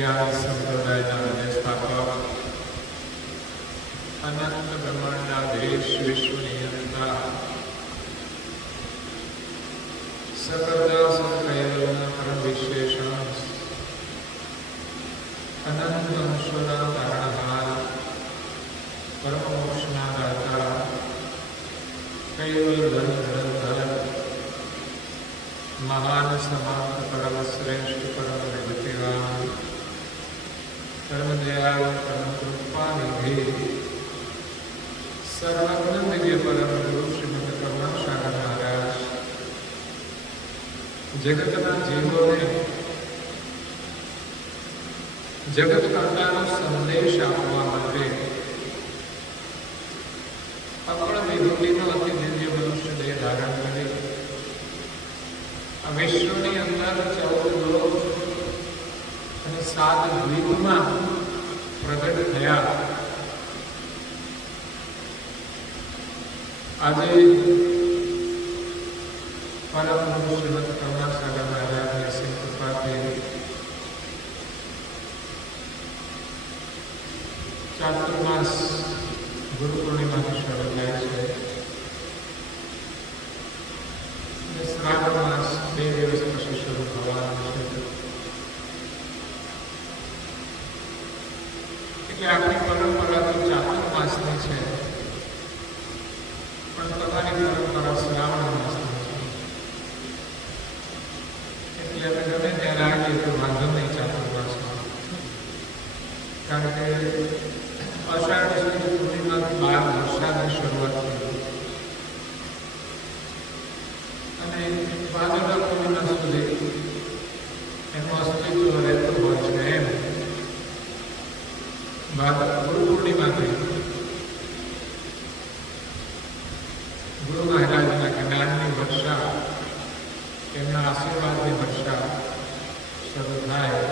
જ્ઞાન સંપ્રદાયના સ્થાપક અનંત બ્રહ્માંડના દેશ વિશ્વની અંતરા સકળતા સંકૈવલના પરમ વિશેષણ અનંત અંશોના તારણહાર પરમ મોક્ષના દાતા કૈવલ ધન મહાન સમાપ્ત પરમ શ્રેષ્ઠ પરમ વિભૂતિવાન પરમ દયાળુ પરમ કૃપાનિધિ સર્વજ્ઞ દિવ્ય પરમ ગુરુ શ્રીમદ કરુણાસાગર મહારાજ જગતના જીવોને જગત કરતાનો સંદેશ આપવા માટે અપણ વિભૂતિનો અતિ દિવ્ય મનુષ્ય દેહ ધારણ કરી આ વિશ્વની અંદર 14 લોક અને 7 દ્વીપમાં પ્રગટ થયા. આજે પરમ ગુરુ શ્રીમદ કરુણાસાગર મહારાજની અસીમ કૃપાથી ચાતુર્માસ ગુરુ પૂર્ણિમાથી શરૂ થાય છે. શ્રાવણ માસ 2 દિવસ પછી શરૂ થવાનો છે. એટલે આપણી પરંપરા તો ચાતુર્માસની છે, પણ તમારી પરંપરા શ્રાવણ માસની છે. એટલે અમે ગમે ત્યારે આવીએ તો વાંધો નહીં ચાતુર્માસમાં, કારણ કે અષાઢ સુધી પૂર્ણિમાથી 12 વરસાદની શરૂઆત થઈ અને ભાદરવા પૂર્ણિમા સુધી એનું અસ્તિત્વ રહેતું હોય છે. એમ ગુરુ પૂર્ણિમાથી ગુરુ મહારાજના જ્ઞાનની વર્ષા, એમના આશીર્વાદની વર્ષા શરૂ થાય.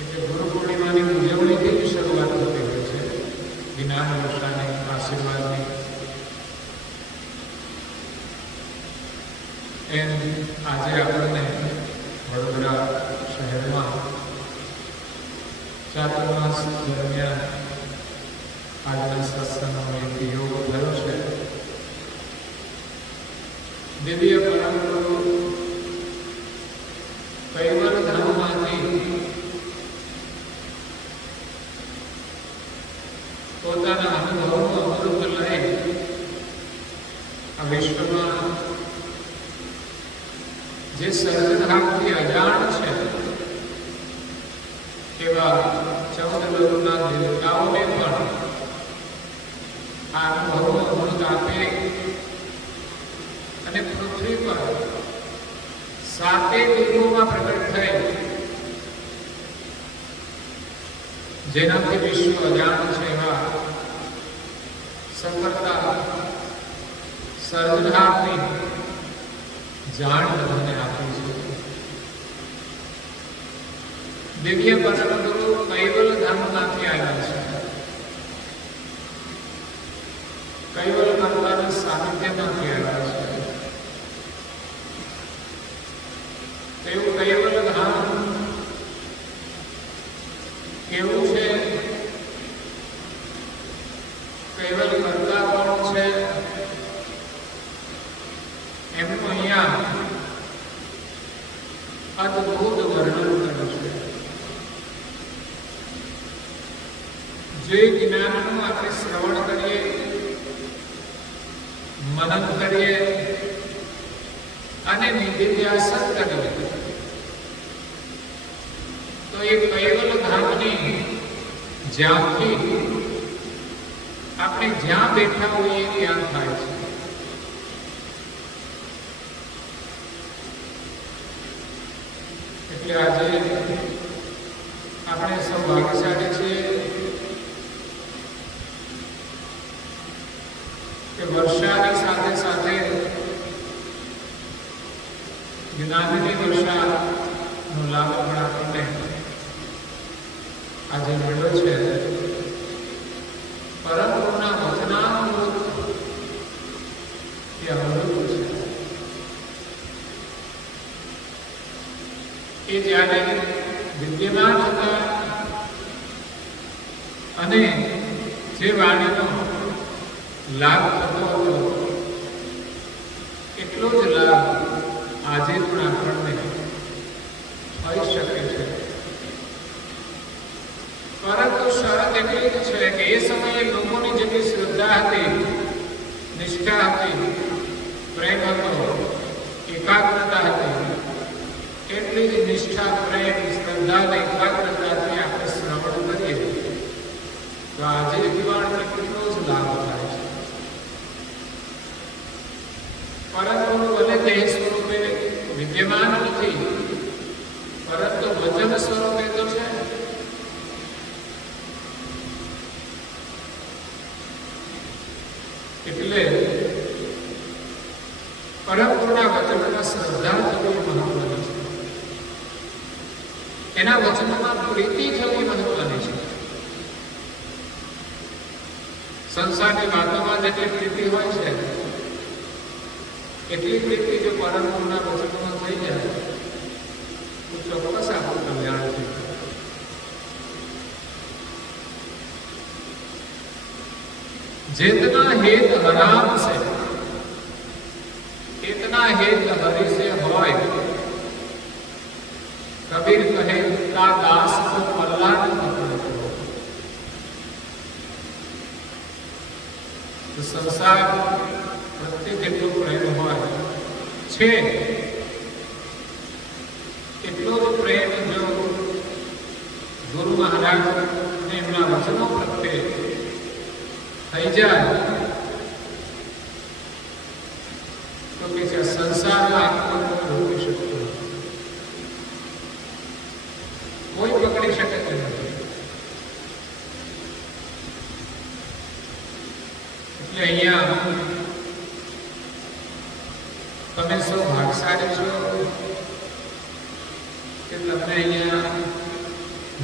એટલે ગુરુ પૂર્ણિમાની ઉજવણીથી જ શરૂઆત થતી હોય છે, જ્ઞાન વર્ષાની, આશીર્વાદની. એમ આજે આપણને વડોદરા શહેરમાં ચાતુર્માસ દરમિયાન આજના સત્સંગનો એક યોગ થયો છે. દિવ્ય પરમ ગુરુ કૈવલ ધામમાંથી પોતાના અનુભવનું અમૃત લઈ આ વિશ્વમાં જે સર્વધામથી અજાણ છે એવા 14 લોકના દેવતાઓને પણ આ અનુભવનું અમૃત આપે અને પૃથ્વી પર 7 દ્વીપોમાં પ્રગટ થઈ, જેનાથી વિશ્વ અજાણ છે એવા સફળતા, સર્જનારની જાણ બધાને આપી છે. દિવ્ય પરમ ગુરુ કૈવલ ધામમાંથી આવ્યા છે. કૈવલ કરવાના સાનિધ્યમાંથી આવ્યા છે. તેવું કૈવલ ધામ કેવું છે, કૈવલ કરતા કોણ છે, એમનું અહીંયા અદભુત વર્ણન કર્યું છે. જે જ્ઞાનનું આપણે શ્રવણ કરીએ, મનન કરીએ અને નિધિધ્યાસન કરીએ તો એ કૈવલ ધામની જ્યાંથી આપણે જ્યાં બેઠા હોઈએ ત્યાં થાય છે. એટલે આજે આપણે સૌ ભાગ્યશાળી છીએ કે વર્ષાની સાથે સાથે જ્ઞાનની વર્ષાનો લાભ પણ આપણને આજે મળ્યો છે. પરમ ગુરુના વચનામૃત એ અમૃત છે. એ જ્યારે વિદ્યમાન હતા અને જે વાણીનો લાભ થતો હતો એટલો જ લાભ આજે પણ આપણને થઈ શકે છે. પરંતુ શરત એટલી જ છે કે એ સમયે લોકોની જેટલી શ્રદ્ધા હતી, નિષ્ઠા હતી, પ્રેમ હતો, એકાગ્રતા હતી, એટલી જ નિષ્ઠા, પ્રેમ, શ્રદ્ધા અને એકાગ્રતાથી આપણે શ્રવણ કરીએ તો આજે દિવાળને કેટલો જ લાભ થાય છે. પરંતુ ભલે દેહ સ્વરૂપે વિદ્યમાન નથી, પરંતુ વચન સ્વરૂપે તો છે. એટલે પરમ ગુરુના વચનમાં શ્રદ્ધા થવી મહત્વની છે. એના વચનમાં પ્રીતિ થવી મહત્વની છે. સંસારની વાતોમાં જેટલી પ્રીતિ હોય છે એટલી પ્રીતિ જો પરમ ગુરુના વચનમાં થઈ જાય તો ચોક્કસ આપણું કલ્યાણ થઈ જાય. जितना हेत हराम से इतना हेत हरि से होय, कबीर कहे ता दास को पल्ला न पकड़ो. तो संसार प्रत्येक જેટલો પ્રેમ હોય છે એટલો જ પ્રેમ જો ગુરુ મહારાજ ને એમના વચનો પ્રત્યે થઈ જાય તો કે સંસારમાં રોકી શકતો કોઈ પકડી શકે નથી. એટલે અહીંયા તમે સૌ ભાગશાળી છો કે તમને અહીંયા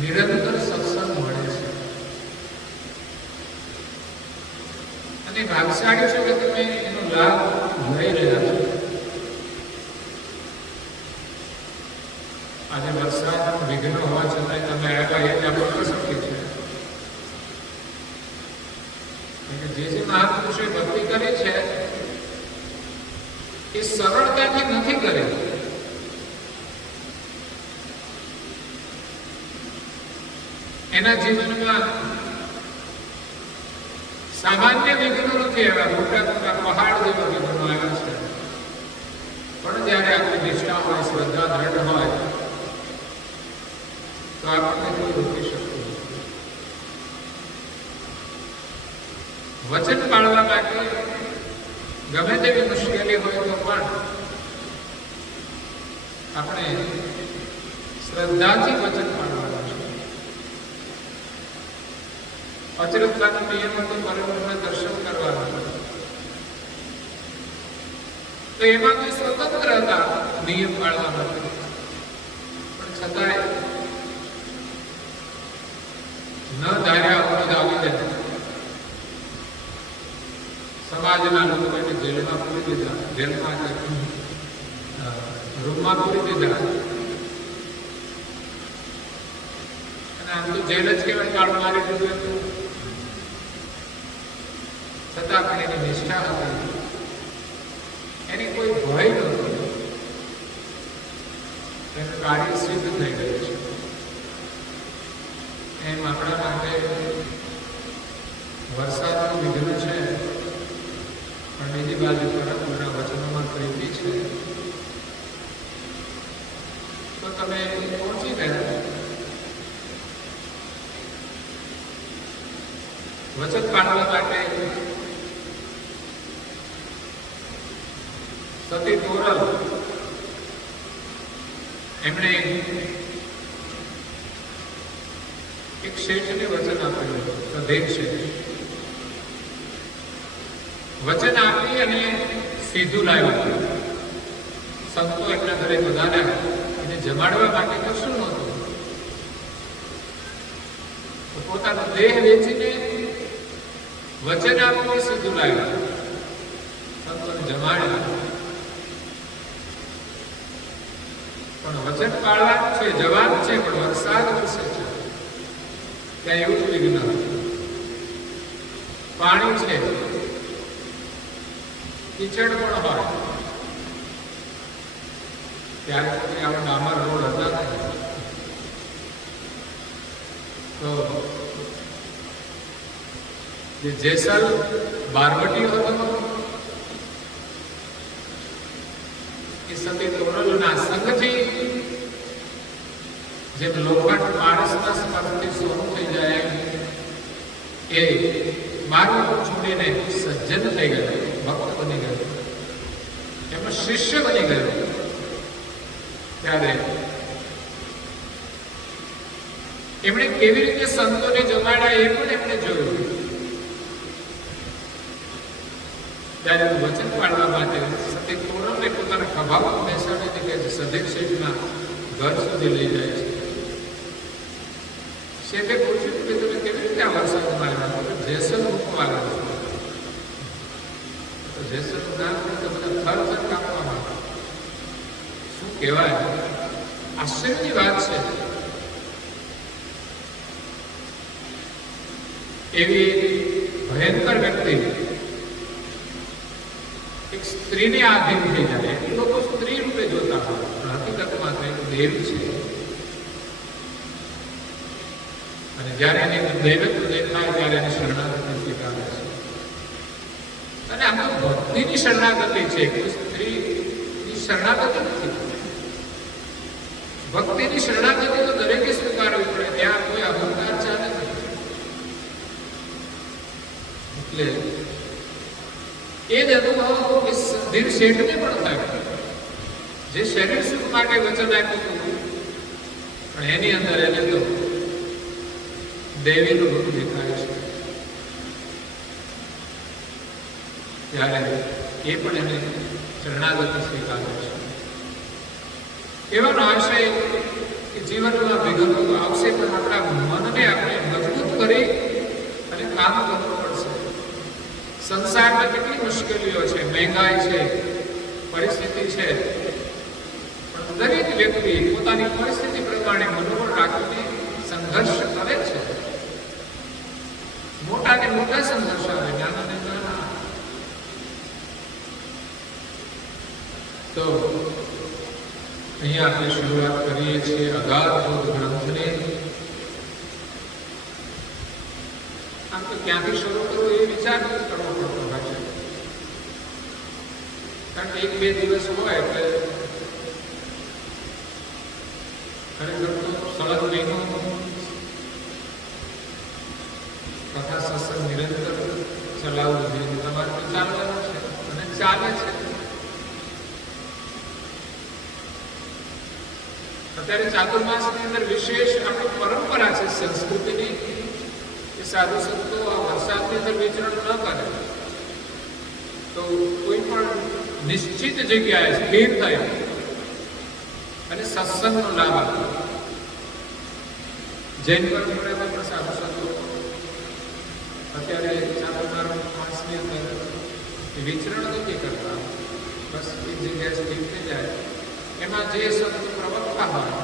નિરંતર સત્સંગ મળે છે. અને ભાગશાળી છો કે તમે એનો લાભ લઈ રહ્યા છો. આજે વરસાદ વિઘ્ન હોવા છતાં તમે આવ્યા એ જ આપણે પ્રસંગી છે. જે મહાપુરુષોએ ભક્તિ કરી છે એ સરળતાથી નથી કરી. એના જીવનમાં સામાન્ય વિઘ્નો નથી આવ્યા, મોટા મોટા પહાડ જેવા વિઘ્નો આવ્યા છે. પણ જ્યારે આપણી નિષ્ઠા હોય, શ્રદ્ધા દ્રઢ હોય તો આપણને કોઈ રોકી શકતું નથી. વચન પાળવા માટે ગમે તેવી મુશ્કેલી હોય તો પણ આપણે શ્રદ્ધાથી વચન પાળવાનું છે. અચરજતાનો નિયમ હતો પરમના દર્શન કરવાના. તો એમાં કોઈ સ્વતંત્ર હતા નિયમ પાળવા માટે, પણ છતાંય ન ધાર્યા અપરાધ આવી જાય. સમાજના લોકો એને જેલમાં પૂરી દીધા, જેલમાં રૂમમાં પૂરી દીધા. અને આમ તો જેલ જ કહેવાય, કાળ મારી દીધું હતું. છતાં પણ એની નિષ્ઠા હતી, એની કોઈ ભય નહોતો. એનું કાર્ય સિદ્ધ થઈ ગયું છે. એમ આપણા માટે વરસાદનું વિઘ્ન છે, પણ બીજી બાજુ પરમના વચનોમાં પ્રીતિ છે. તો તમે પહોંચી ગયા. વચન પાળવા માટે સતી તોરલ એમણે એક શેઠને વચન આપેલું, સદેવ શેઠ. વચન આપી અને સીધું લાવ્યું. સંતો એમના ઘરે પધાર્યા, એને જમાડવા માટે કશું નહોતું. પોતાનો દેહ વેચીને વચન આપીને સીધું લાવ્યું, સંતોને જમાડ્યા. પણ વચન પાળવાનું છે, જવાનું છે, પણ વરસાદ વરસે છે. ત્યાં એવું જ વિઘ્ન, પાણી છે, કીચડ પણ હોય. ત્યારે પછી આવા ડામર રોડ હતા, તો જે જેસલ બારવટી હતો એ સતી તોરલના સંગથી જેમ લોખંડ માણસના સ્પર્શથી સોનું થઈ જાય, એ માર્ગ છોડીને સજ્જન થઈ ગયો, ભક્ત બની ગયો, એમનો શિષ્ય બની ગયો. ત્યારે એમણે કેવી રીતે સંતોને જમાડ્યા એ પણ એમણે જોયું. ત્યારે વચન પાડવા માટે સતી તોરલને પોતાના ખભા પર બેસાડી કે સદેવ શેઠના ઘર સુધી લઈ જાય છે. શેઠે પૂછ્યું કે તમે કેવી રીતે આ વરસાદમાં આવ્યા? જેસલ મૂકવા આવ્યા. તો જેસલનું નામ તો બધા થર કાપવામાં શું કહેવાય, આશ્ચર્યની વાત છે. એવી ભયંકર વ્યક્તિ એક સ્ત્રીને આધીન થઈ જાય. લોકો સ્ત્રી રૂપે જોતા હોય, પણ હકીકતમાં તો એક દેવ છે. અને જ્યારે એને દૈવત્વ દેખાય ત્યારે એની શરણાગતિ સ્વીકારે છે. અને આમ તો ભક્તિની શરણાગતિ છે, કોઈ સ્ત્રીની શરણાગતિ નથી. ભક્તિની શરણાગતિ તો દરેકે સ્વીકારવી પડે, ત્યાં કોઈ અહંકાર ચાલે નહીં. એટલે એ જ અનુભવ ધીર શેઠને પણ થયો, જે શરીર સુખ માટે વચન આપ્યું હતું, પણ એની અંદર એને તો દેવીનું રૂપ દેખાય છે. ત્યારે એ પણ એને શરણાગતિ સ્વીકારે છે. એવાનો આશય કે જીવનમાં વિઘ્નો આવશે, પણ આપણા મનને આપણે મજબૂત કરી અને કામ કરવું પડશે. સંસારમાં કેટલી મુશ્કેલીઓ છે, મહેંગાઈ છે, પરિસ્થિતિ છે, પણ દરેક વ્યક્તિ પોતાની પરિસ્થિતિ પ્રમાણે મનોબળ રાખીને સંઘર્ષ કરે છે. મોટા ને મોટા સંઘર્ષ આવે, નાના ને નાના. તો અહીંયા આપણે શરૂઆત કરીએ છીએ અગાધ ગ્રંથની. આમ તો ક્યાંથી શરૂ કરવો એ વિચાર નથી કરવો પડતો હોય છે, કારણ કે એક બે દિવસ હોય એટલે ખરેખર તો સળંગ મહિનો કથા સત્સંગ નિરંતર ચલાવવું જોઈએ. તમારે તો ચાલવાનું છે અને ચાલે છે. અત્યારે ચાતુર્માસની અંદર વિશેષ આપણી પરંપરા છે સંસ્કૃતિની, કે સાધુ સંતો આ વરસાદની અંદર વિચરણ ન કરે તો કોઈ પણ નિશ્ચિત જગ્યાએ સ્થિર થાય અને સત્સંગનો લાભ આપે. જૈન પરંપરામાં પણ સાધુ સંતો અત્યારે ચાલનાર માસની અંદર વિચરણ નથી કરતા, બસ એક જગ્યાએ સ્થિર થઈ જાય. એમાં જે સંત પ્રવક્તા હોય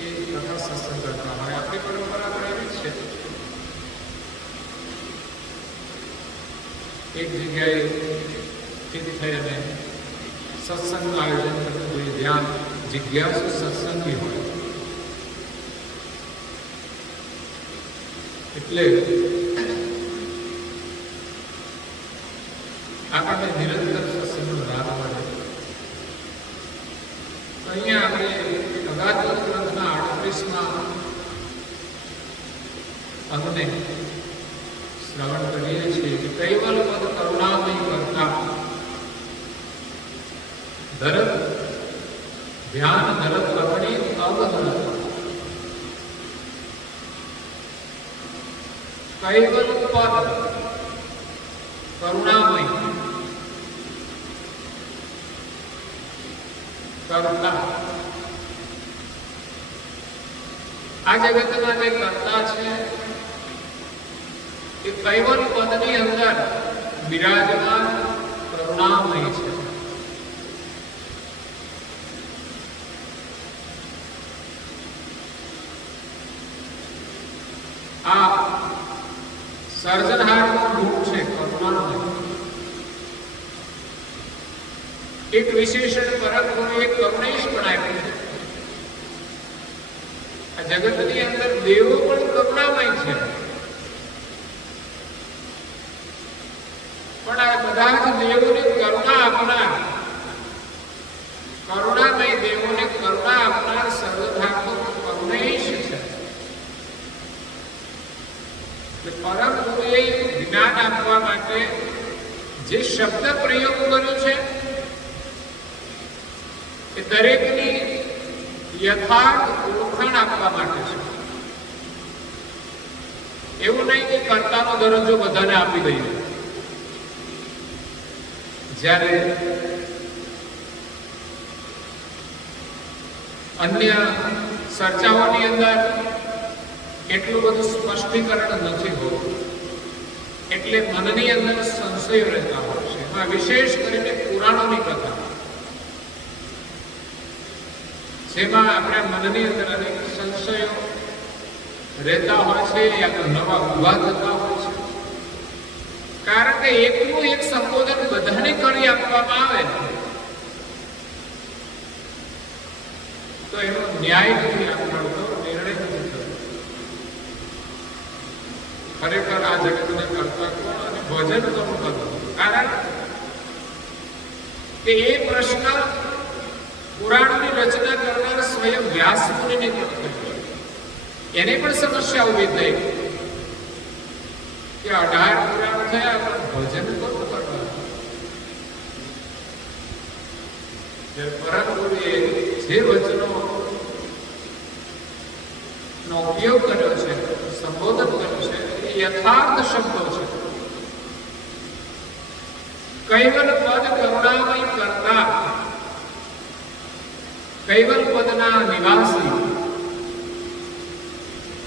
એ કથા સત્સંગ કરતા હોય. આપણી પરંપરા પણ એવી જ છે. એક જગ્યાએ સ્થિત થઈ અને સત્સંગનું આયોજન કરવું જોઈએ, જ્યાં જિજ્ઞાસુ સત્સંગી હોય. એટલે આપણને નિરંતર સત્સંગનો લાભ મળે. અહીંયા આપણે અગાધ ગ્રંથના 38માં અંગને શ્રવણ કરીએ છીએ કે કૈવલ પદ કરુણામય કરતા ધરત ધ્યાન ધરત અગણિત અવધરત. કૈવલ પદ કરુણામય કરતા. આ જગતના જે કરતા છે એ કૈવલ પદની અંદર બિરાજમાન કરુણામય છે. આ સર્જનહારનું રૂપ છે કરુણામય. એક વિશેષણ પરમ ગુરુએ કરુણેશ પણ આપ્યું છે. આ જગતની અંદર દેવો પણ કરુણામય છે, પણ આ બધા જ દેવોને કરુણા આપનાર, કરુણામય દેવોને કરુણા આપનાર સર્વધાર્થનો કરુણેશ છે. પરમ ગુરુએ જ્ઞાન આપવા માટે જે શબ્દ પ્રયોગ કર્યો છે એ દરેકની યથાર્થ ઓળખાણ આપવા માટે છે. એવું નહીં કે કર્તાનો દરજ્જો બધાને આપી દઈએ. જ્યારે અન્ય ચર્ચાઓની અંદર એટલું બધું સ્પષ્ટીકરણ નથી હોતું, એટલે મનની અંદર સંશયો રહેતા હોય છે. એમાં વિશેષ કરીને પુરાણોની કથા, જેમાં આપણા મનની અંદર અનેક સંશયો રહેતા હોય છે, યા તો નવા ઉભા થતા હોય છે. કારણ કે એકનું એક સંબોધન બધાને કરી આપવામાં આવે તો એનો ન્યાય નથી આપવાનો, નિર્ણય નથી થતો. ખરેખર આ જગતને કરતા કોણ અને ભજન કોણ કરવું? કારણ કે એ પ્રશ્ન પુરાણની રચના કરનાર સ્વયં વ્યાસ મુનિને પણ થયો. એને પણ સમસ્યા ઉભી થઈ કે 18 પુરાણ થયા પણ ભજન કોણ કરવાનું? પરમ ગુરુએ જે વચનો નો ઉપયોગ કર્યો છે, સંબોધન કર્યું છે, એ યથાર્થ શબ્દો છે. કૈવલ પદ કરુણામય કરતા, કૈવલ પદના નિવાસી.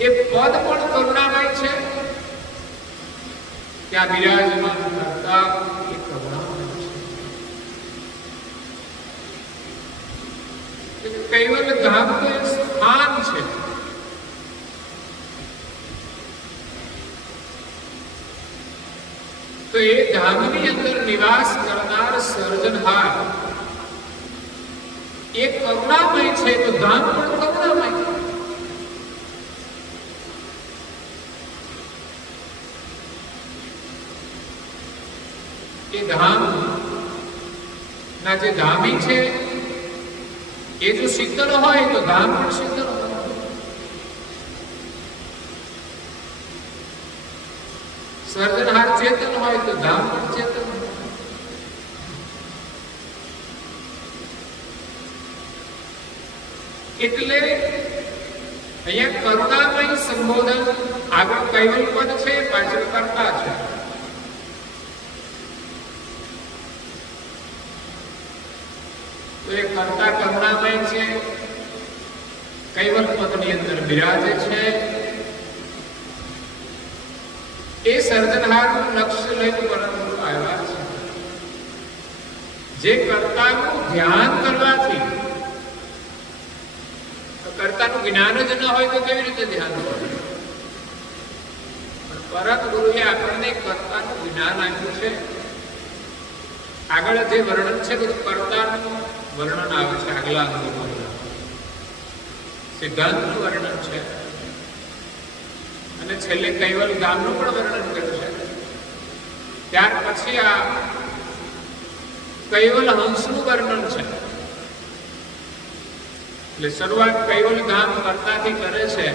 એ પદ પણ કરુણામય છે, ત્યાં બિરાજમાન કરતા એ કરુણામય છે. કૈવલ ધામ તો એક સ્થાન છે. તો એ ધામની અંદર નિવાસ કરનાર સર્જનહાર એ કરુણામય છે, તો ધામ પણ કરુણામય. એ ધામ ના જે ધામી છે એ જો શીતળ હોય તો ધામ પણ શીતળ હોય. સર્જનહાર ચેતન હોય તો ધામ પણ ચેતન હોય. એટલે અહીંયા કરુણામય સંબોધન આગળ કૈવલ પદ છે, પાછળ કર્તા છે. તો એ કર્તા કરનામય છે, કૈવલ પદની અંદર બિરાજે છે. એ સર્જનહારનું લક્ષ્ય લઈને પરમગુરુ આવ્યા છે. જે કર્તાનું ધ્યાન કરવાથી, કર્તાનું જ્ઞાન જ ન હોય તો કેવી રીતે ધ્યાન કરે? પરમ ગુરુએ આપણને કર્તાનું જ્ઞાન આપ્યું છે. આગળ જે વર્ણન છે બધું કર્તાનું વર્ણન આવે છે, આગલા અંગમાં સિદ્ધાંતનું વર્ણન છે, અને છેલ્લે કૈવલ ધામનું પણ વર્ણન કર્યું છે. ત્યાર પછી આ કૈવલ હંસનું વર્ણન છે. એટલે શરૂઆત કૈવલ ધામ કર્તાથી કરે છે.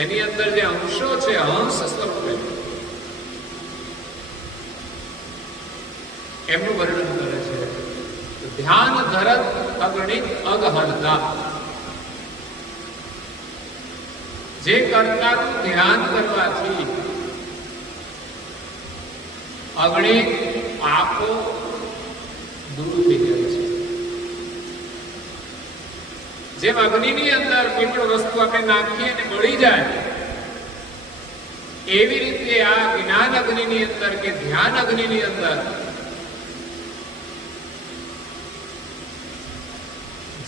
એની અંદર જે અંશો છે હંસ સ્વરૂપે એમનું વર્ણન કરે છે. ધ્યાન ધરત અગણિત અગહનતા. જે કર્તાનું ધ્યાન કરવાથી અગણિત પાપો દૂર થઈ જાય છે. જેમ અગ્નિની અંદર કોઈ પણ વસ્તુ આપણે નાખીએ અને બળી જાય, એવી રીતે આ જ્ઞાન અગ્નિની અંદર કે ધ્યાન અગ્નિની અંદર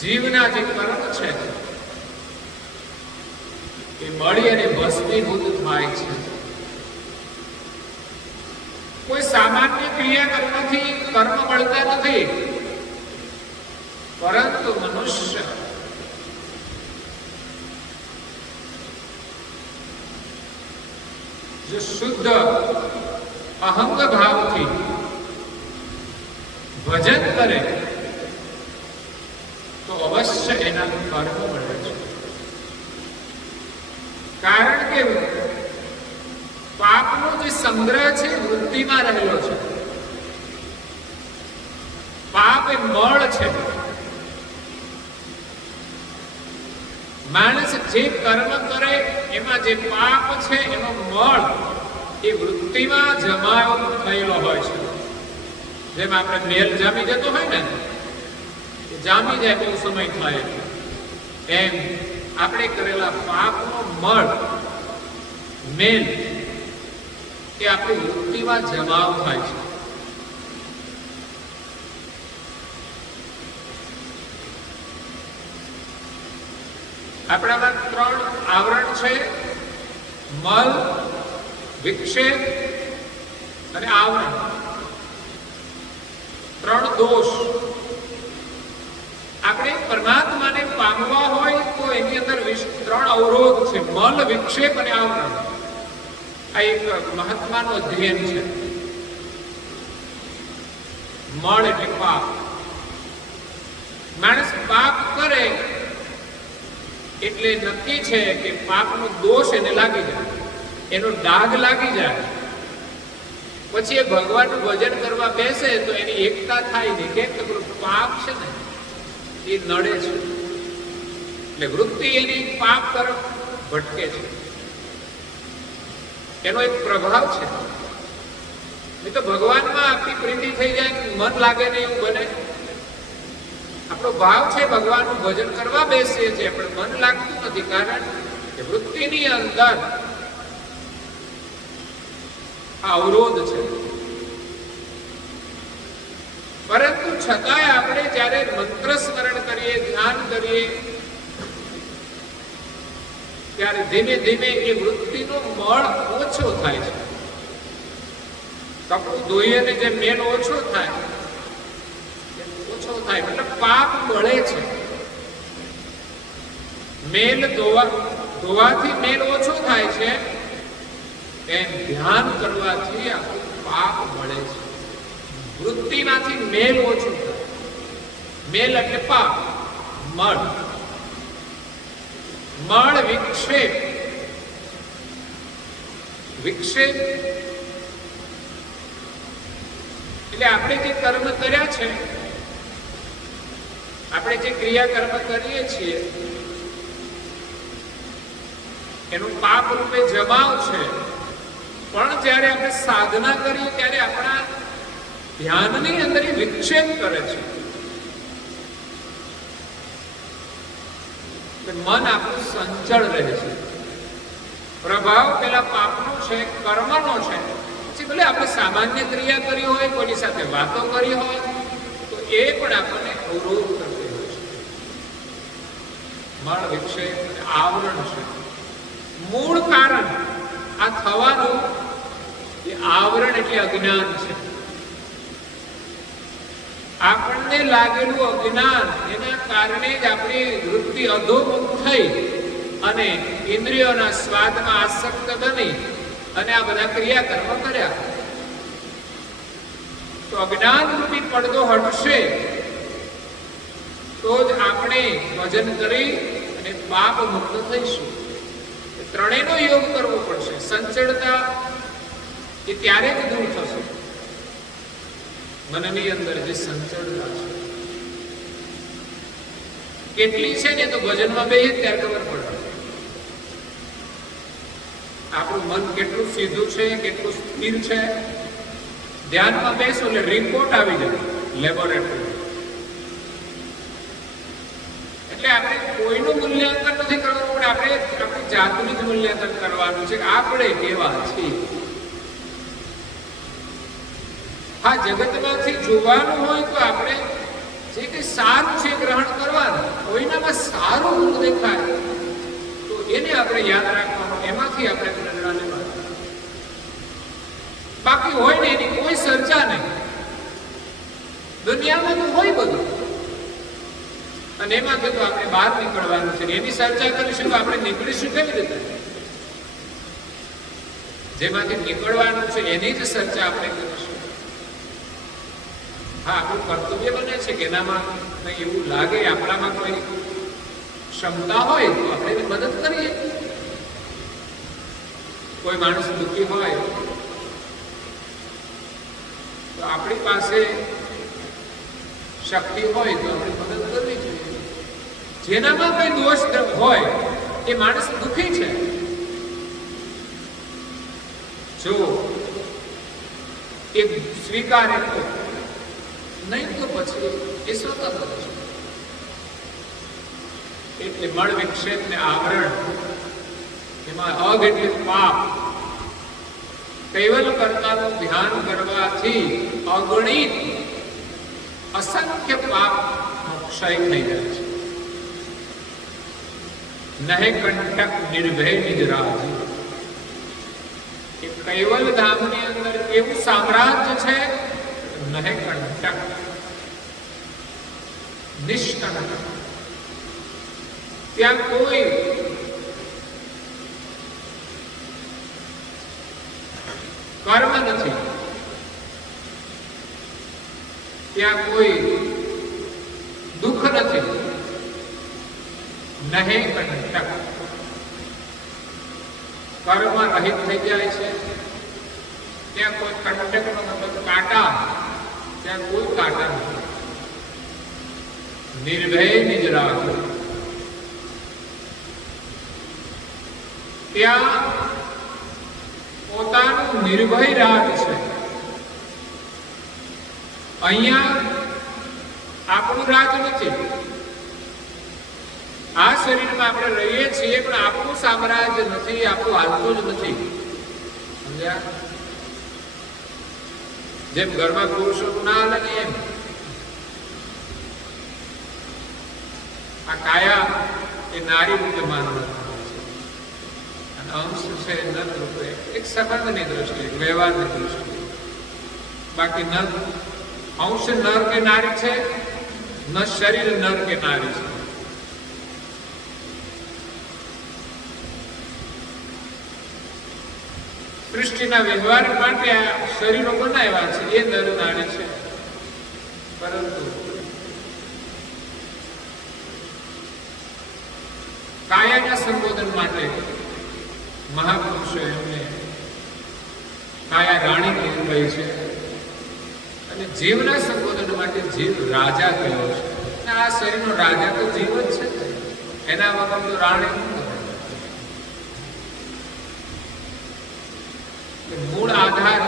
જીવના જે કર્મ છે એ બળી અને ભસ્મીભૂત થાય છે. કોઈ સામાન્ય ક્રિયા કરવાથી કર્મ બળતા નથી, પરંતુ મનુષ્ય જો શુદ્ધ અહંગ ભાવથી ભજન કરે તો અવશ્ય એના કર્મ મળે છે. કારણ કે પાપનો જે સંગ્રહ છે વૃત્તિમાં રહેલો છે. પાપ એ મળ છે. માણસ જે કર્મ કરે એમાં જે પાપ છે એનો મળ એ વૃત્તિમાં જમાવ થયેલો હોય છે. જેમ આપણે મેલ જામી જતો હોય ને, જામી જાય બહુ સમય થાય, એમ આપણે કરેલા પાપનો મળ મેલ એ આપણી વૃત્તિમાં જમાવ થાય છે. આપણામાં 3 આવરણ છે: મલ, વિક્ષેપ અને આવરણ. 3 દોષ. આપણે પરમાત્માને પામવા હોય તો એની અંદર 3 અવરોધ છે: મલ, વિક્ષેપ અને આવરણ. આ એક મહાત્માનો અધ્યયન છે. મળ એટલે પાપ. માણસ પાપ કરે એટલે નક્કી છે કે પાપનો દોષ એને લાગી જાય, એનો ડાઘ લાગી જાય. પછી એ ભગવાનનું ભજન કરવા બેસે તો એની એકતા થાય નહીં. કેમ કે પાપ છે ને એ નડે છે, એટલે વૃત્તિ એની પાપ તરફ ભટકે છે. એનો એક પ્રભાવ છે. નહીં તો ભગવાનમાં આપણી પ્રીતિ થઈ જાય, મન લાગે ને એવું બને. આપણો ભાવ છે ભગવાનનું ભજન કરવા બેસીએ છીએ, પણ મન લાગતું નથી. કારણ કે વૃત્તિની અંદર અવરોધ છે. પરંતુ છતાંય આપણે જ્યારે મંત્ર સ્મરણ કરીએ, ધ્યાન કરીએ, ત્યારે ધીમે ધીમે એ વૃત્તિનો મળ ઓછો થાય છે. કપડું ધોઈએ ને જે મેલ ઓછો થાય, મતલબ પાપ બળે છે. મેલ ધોવાથી મેલ ઓછો થાય છે, એમ ધ્યાન કરવાથી આપણું પાપ બળે છે. વૃત્તિમાંથી મેલ ઓછું થાય. મેલ એટલે પાપ, મળ. મળ વિક્ષેપ. વિક્ષેપ એટલે આપણે જે કર્મ કર્યા છે, આપણે જે ક્રિયા કર્મ કરીએ છીએ એનું પાપ રૂપે જમાવ છે. પણ જ્યારે આપણે સાધના કરીએ ત્યારે આપણા ધ્યાનની અંદર વિક્ષેપ કરે છે. મન આપણું સંચળ રહે છે. પ્રભાવ પેલા પાપનો છે, કર્મનો છે. પછી ભલે આપણે સામાન્ય ક્રિયા કરી હોય, કોઈની સાથે વાતો કરી હોય, તો એ પણ આપણને અવરોધ કરતી હોય છે. મળ વિક્ષેપ આવરણ છે. મૂળ કારણ આ થવાનું એ આવરણ એટલે અજ્ઞાન છે. આપણને લાગેલું અજ્ઞાન, એના કારણે જ આપણી વૃત્તિ અધોમુખ થઈ અને ઇન્દ્રિયોના સ્વાદમાં આસક્ત બની અને આ બધા ક્રિયાકર્મ કર્યા. તો અજ્ઞાન રૂપી પડદો હટશે તો જ આપણે ભજન કરી અને પાપ મુક્ત થઈશું. ત્રણેયનો યોગ કરવો પડશે. સંચળતા એ ત્યારે જ દૂર થશે. મનની અંદર જે સંચળતા છે કેટલી છે ને, તો ભજનમાં બેહીએ ત્યારે ખબર પડે આપણું મન કેટલું સીધું છે, કેટલું સ્થિર છે. ધ્યાનમાં બેસો એટલે રિપોર્ટ આવી જાય લેબોરેટરી. એટલે આપણે કોઈનું મૂલ્યાંકન નથી કરવું, પણ આપણે આપણી જાતનું જ મૂલ્યાંકન કરવાનું છે કે આપણે કેવા છીએ. હા, જગતમાંથી જોવાનું હોય તો આપણે જે કંઈ સારું છે ગ્રહણ કરવાનું. કોઈનામાં સારું ગુણ દેખાય તો એને આપણે યાદ રાખવાનું, એમાંથી આપણે પ્રેરણા લેવાની. બાકી હોય ને એની કોઈ ચર્ચા નહીં. દુનિયામાં તો હોય બધું, અને એમાંથી તો આપણે બહાર નીકળવાનું છે. એની ચર્ચા કરીશું તો આપણે નીકળીશું કેવી રીતે? જેમાંથી નીકળવાનું છે એની જ ચર્ચા આપણે કરીશું. હા, આપણું કર્તવ્ય બને છે કે એનામાં એવું લાગે આપણામાં કોઈ ક્ષમતા હોય તો આપણે એની મદદ કરીએ. કોઈ માણસ દુઃખી હોય તો આપણી પાસે શક્તિ હોય તો આપણે મદદ કરવી જોઈએ. જેનામાં કોઈ દોષ હોય એ માણસ દુઃખી છે, જો એ સ્વીકારે તો, નહીં તો પછી એ સ્વતંત્ર છે. એટલે મળ વિક્ષેપ ને આવરણ, એમાં અગ એટલે પાપ. કૈવલ કર્તાનું ધ્યાન કરવાથી અગણિત અસંખ્ય પાપ ક્ષય થઈ જાય છે. નહે કંટક નિર્ભય નિજ રાજ. એ કૈવલ ધામની અંદર એવું સામ્રાજ્ય છે, નહે કંટક, નિષ્કંટક. ત્યાં કોઈ કર્મ નથી, ત્યાં કોઈ દુઃખ નથી. નહે કંટક, કર્મ રહિત થઈ જાય છે. ત્યાં કોઈ કંટક નો મતલબ કાંટા, ત્યાં કોઈ કાંટા નથી. નિર્ભય નિજ રાજ. ત્યાં પોતાનું નિર્ભય રાજ છે. અહીંયા આપણું રાજ નથી. આ શરીરમાં આપણે રહીએ છીએ પણ આપણું સામ્રાજ્ય નથી, આપણું હાલતું જ નથી. સમજ્યા? જેમ ઘરમાં પુરુષોનું ના હાલે ને એમ આ કાયા એ નારી રૂપે માનવામાં આવે છે, અને અંશ છે નર રૂપે, એક સંબંધની દ્રષ્ટિએ, વ્યવહારની દ્રષ્ટિએ. બાકી નર અંશ નર કે નારી છે, ન શરીર નર કે નારી છે. સૃષ્ટિના વ્યવહાર માટે આ શરીરો બનાવ્યા છે, એ નર નારી છે. પરંતુ કાયાના સંબોધન માટે મહાપુરુષો એમને કાયા રાણી કહેવાય છે, અને જીવના સંબોધન માટે જીવ રાજા કહ્યો છે. અને આ શરીરનો રાજા તો જીવ જ છે, એના વગર તો રાણી. મૂળ આધાર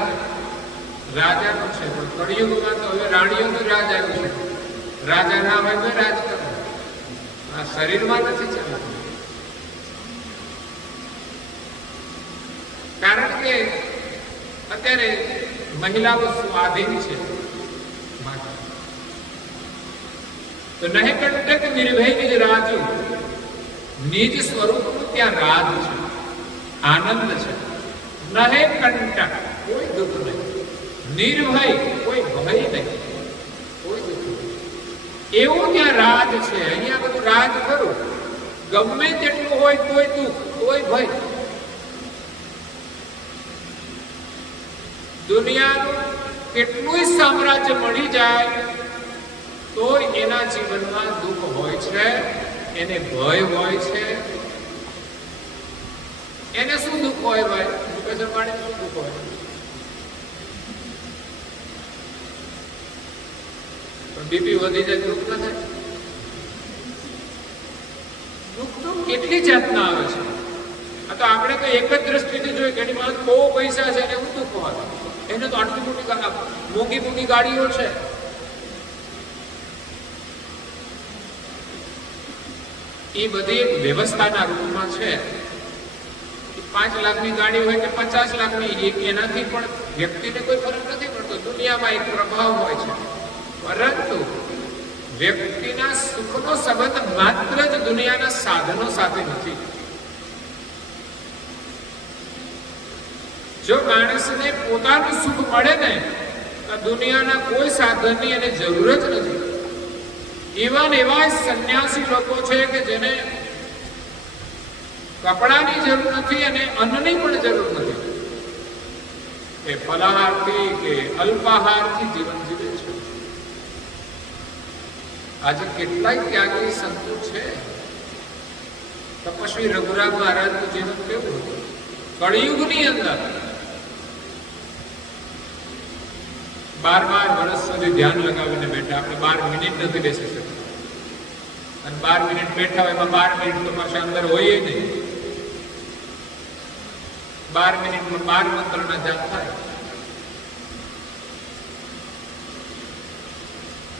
રાજાનો છે, પણ કળિયુગમાં તો હવે રાણીઓનું રાજ આવ્યું છે. રાજા ના હોય તો રાજ કરે, આ શરીરમાં નથી ચાલતું. કારણ કે અત્યારે મહિલાઓ સ્વાધીન છે. તો નહીં કંટક નિર્ભય નિજ રાજુ, નિજ સ્વરૂપનું ત્યાં રાજ છે, આનંદ છે. નહે કંટક, કોઈ દુઃખ નહીં. નિર્ભય, કોઈ ભય નહીં, કોઈ દુઃખ નહીં. એવું ત્યાં રાજ છે. અહીંયા બધું રાજ ખરું, ગમે તેટલું હોય કોઈ દુઃખ, કોઈ ભય. દુનિયાનું કેટલું સામ્રાજ્ય મળી જાય તો એના જીવનમાં દુઃખ હોય છે, એને ભય હોય છે. એને શું દુઃખ હોય ભાઈ? મુકેશ અંબાણી શું દુઃખ હોય? પણ બીપી વધી જાય દુઃખ ના થાય? દુઃખ તો કેટલી જાતના આવે છે. આ તો આપણે તો એક જ દ્રષ્ટિથી જોઈએ કે એની પાસે બહુ પૈસા છે એને એવું દુઃખ હોય, એને તો આટલી મોટી મોટી ગાડીઓ છે. એ બધી એક વ્યવસ્થાના રૂપમાં છે. 5 લાખની ગાડી હોય કે 50 લાખની, એનાથી પણ વ્યક્તિને કોઈ ફરક નથી પડતો. દુનિયામાં એક પ્રભાવ હોય છે, પરંતુ વ્યક્તિના સુખનો સંબંધ માત્ર જ દુનિયાના સાધનો સાથે નથી. જો માણસને પોતાનું સુખ મળે ને તો દુનિયાના કોઈ સાધનની એને જરૂર જ નથી. ઇવન એવા સંન્યાસી લોકો છે કે જેને કપડાની જરૂર નથી અને અન્નની પણ જરૂર નથી. એ ફલાહારથી કે અલ્પાહારથી જીવન જીવે છે. આજે કેટલાય ત્યાગી સંતો છે. તપસ્વી રઘુરામ મહારાજનું જીવન કેવું હતું? કળિયુગની અંદર 12 વર્ષ સુધી ધ્યાન લગાવીને બેઠા. આપણે 12 મિનિટ નથી બેસી શકતા, અને 12 મિનિટ બેઠા હોય એમાં 12 મિનિટ તો પાછા અંદર હોય નહીં. 12 મિનિટમાં 12 મંત્રના જાપ થાય.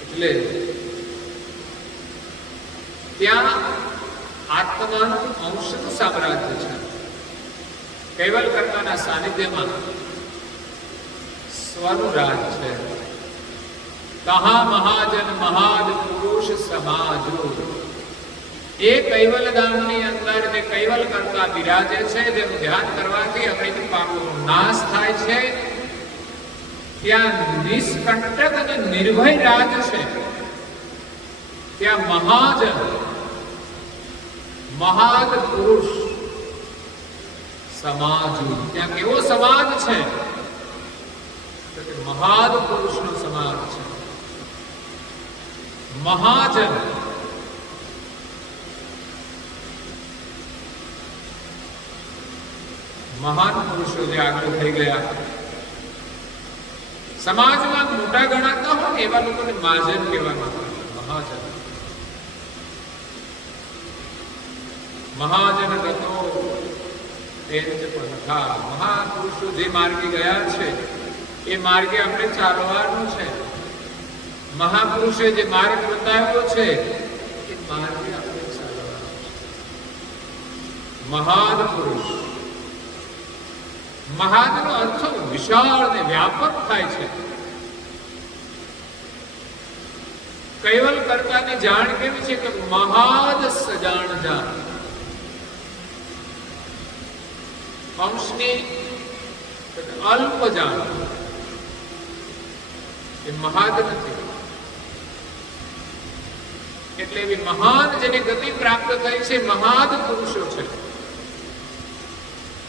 એટલે ત્યાં આત્માનું અંશનું સામ્રાજ્ય છે. કૈવલ કર્તાના સાનિધ્યમાં સ્વનું રાજ છે. કહા મહાજન મહાદ પુરુષ સમાજો. એ કૈવલ ધામની અંદર જે કૈવલ કરતા બિરાજે છે, જેનું ધ્યાન કરવાથી અમૃત પાપનો નાશ થાય છે, ત્યાં નિષ્કંટક અને નિર્ભય રાજ છે. ત્યાં મહાજન મહાદ પુરુષ સમાજો. ત્યાં કેવો સમાજ છે? મહાદ પુરુષનો સમાજ છે. મહાજન મહાન પુરુષો જે આગળ થઈ ગયા, સમાજમાં મોટા ગણાતા હોય ને એવા લોકોને મહાજન કહેવામાં આવે. મહાજન મહાજન ગતો મહાપુરુષો જે માર્ગે ગયા છે એ માર્ગે આપણે ચાલવાનું છે. મહાપુરુષે જે માર્ગ બતાવ્યો છે એ માર્ગે આપણે ચાલવાનું છે. મહાન પુરુષ, મહાનનો અર્થ વિશાળ ને વ્યાપક થાય છે. કૈવલ કરતાની જાણ કેવી છે કે મહાદ સજાણ જાણ. અંશની અલ્પ જાણ એ મહાદ નથી. એટલે એવી મહાન જેની ગતિ પ્રાપ્ત થઈ છે મહાદ પુરુષો છે.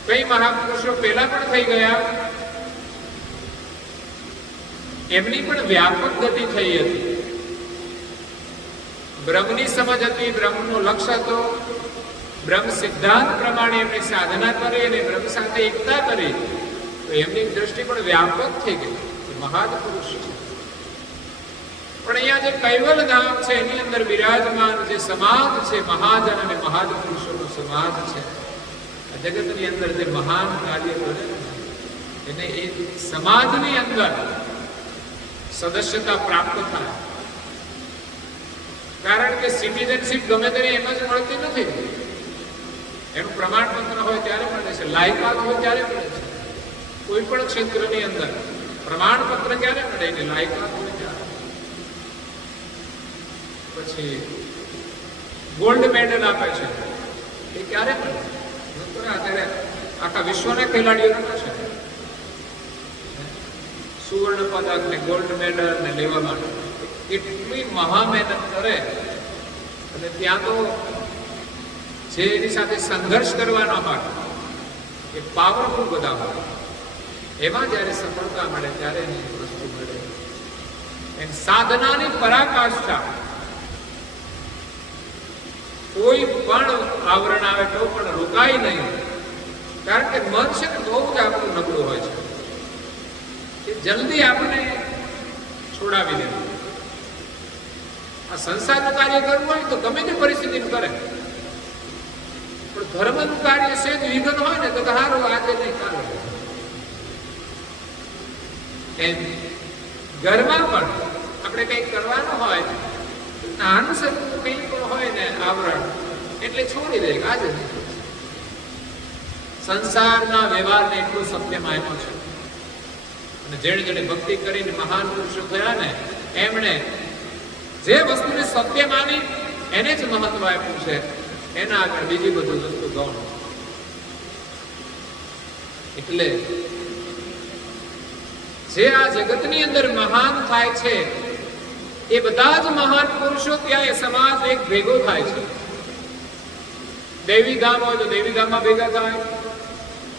કઈ મહાપુરુષો પહેલા પણ થઈ ગયા, એમની પણ વ્યાપક ગતિ થઈ હતી. બ્રહ્મની સમજ હતી, બ્રહ્મનો લક્ષ્ય હતો. બ્રહ્મ સિદ્ધાંત પ્રમાણે એમની સાધના કરી અને બ્રહ્મ સાથે એકતા કરી, તો એમની દ્રષ્ટિ પણ વ્યાપક થઈ ગઈ. મહાન પુરુષ છે. પણ અહીંયા જે કૈવલ ધામ છે એની અંદર બિરાજમાન જે સમાજ છે, મહાજન અને મહાન પુરુષોનો સમાજ છે. જગતની અંદર જે મહાન કાર્ય કરે એને એ સમાજની અંદર સદસ્યતા પ્રાપ્ત થાય. કારણ કે સિટીઝનશીપ ગમે તેને એમ જ મળતી નથી. એનું પ્રમાણપત્ર હોય ત્યારે મળે છે, લાયકાત હોય ત્યારે મળે છે. કોઈ પણ ક્ષેત્રની અંદર પ્રમાણપત્ર ક્યારે મળે? એને લાયકાત હોય ત્યારે. પછી ગોલ્ડ મેડલ આપે છે એ ક્યારે મળે? અત્યારે આખા વિશ્વના ખેલાડીઓને છે સુવર્ણ પદક ને ગોલ્ડ મેડલ ને લેવા માટે એટલી મહા મહેનત કરે. અને ત્યાં તો જે એની સાથે સંઘર્ષ કરવાના માટે એ પાવરફુલ બધા હોય. એમાં જ્યારે સફળતા મળે ત્યારે એની વસ્તુ મળે. એમ સાધનાની પરાકાષ્ઠા. કોઈ પણ આવરણ આવે તો પણ રોકાય નહીં. કારણ કે મન છે ને બહુ જ આપણું નબળું હોય છે. એ જલ્દી આપણને છોડાવી દે. આ સંસારનું કાર્ય કરવું હોય તો ગમે તે પરિસ્થિતિ કરે. પણ ધર્મનું કાર્ય છે જ વિઘન હોય ને તો હારું આજે નહીં કાલે. એમ ઘરમાં પણ આપણે કંઈક કરવાનું હોય, નાનું સરું કંઈ પણ હોય ને આવરણ એટલે છોડી દે આજે. સંસારના વ્યવહારને એટલું સત્યમાં આપ્યો છે. અને જેણે જેણે ભક્તિ કરીને મહાન પુરુષો થયા ને એમણે જે વસ્તુને સત્ય માની એને જ મહત્વ આપ્યું છે. એના આગળ બીજી બધું વસ્તુ ગૌણ. એટલે જે આ જગતની અંદર મહાન થાય છે એ બધા જ મહાન પુરુષો ત્યાં એ સમાજ એક ભેગો થાય છે. દેવી ધામ હોય તો દેવી ધામમાં ભેગા થાય,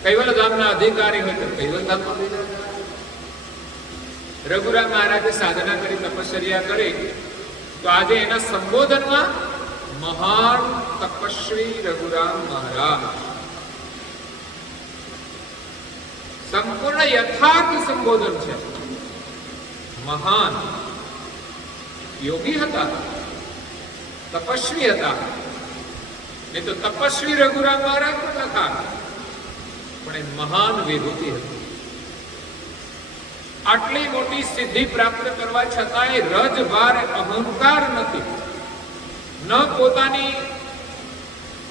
કૈવલ ધામના અધિકારી હોય તો કૈવલ ધામમાં ભેગા થાય. રઘુરામ મહારાજે સાધના કરી, તપશ્ચર્યા કરી, તો આજે એના સંબોધનમાં મહાન તપસ્વી રઘુરામ મહારાજ સંપૂર્ણ યથાર્થ સંબોધન છે. મહાન યોગી હતા, તપસ્વી હતા. નહીં તો તપસ્વી રઘુરામ મહારાજ પણ હતા, પણ એ મહાન વિભૂતિ હતી. આટલી મોટી સિદ્ધિ પ્રાપ્ત કરવા છતાંય રજ ભાર અહંકાર નથી. ન પોતાની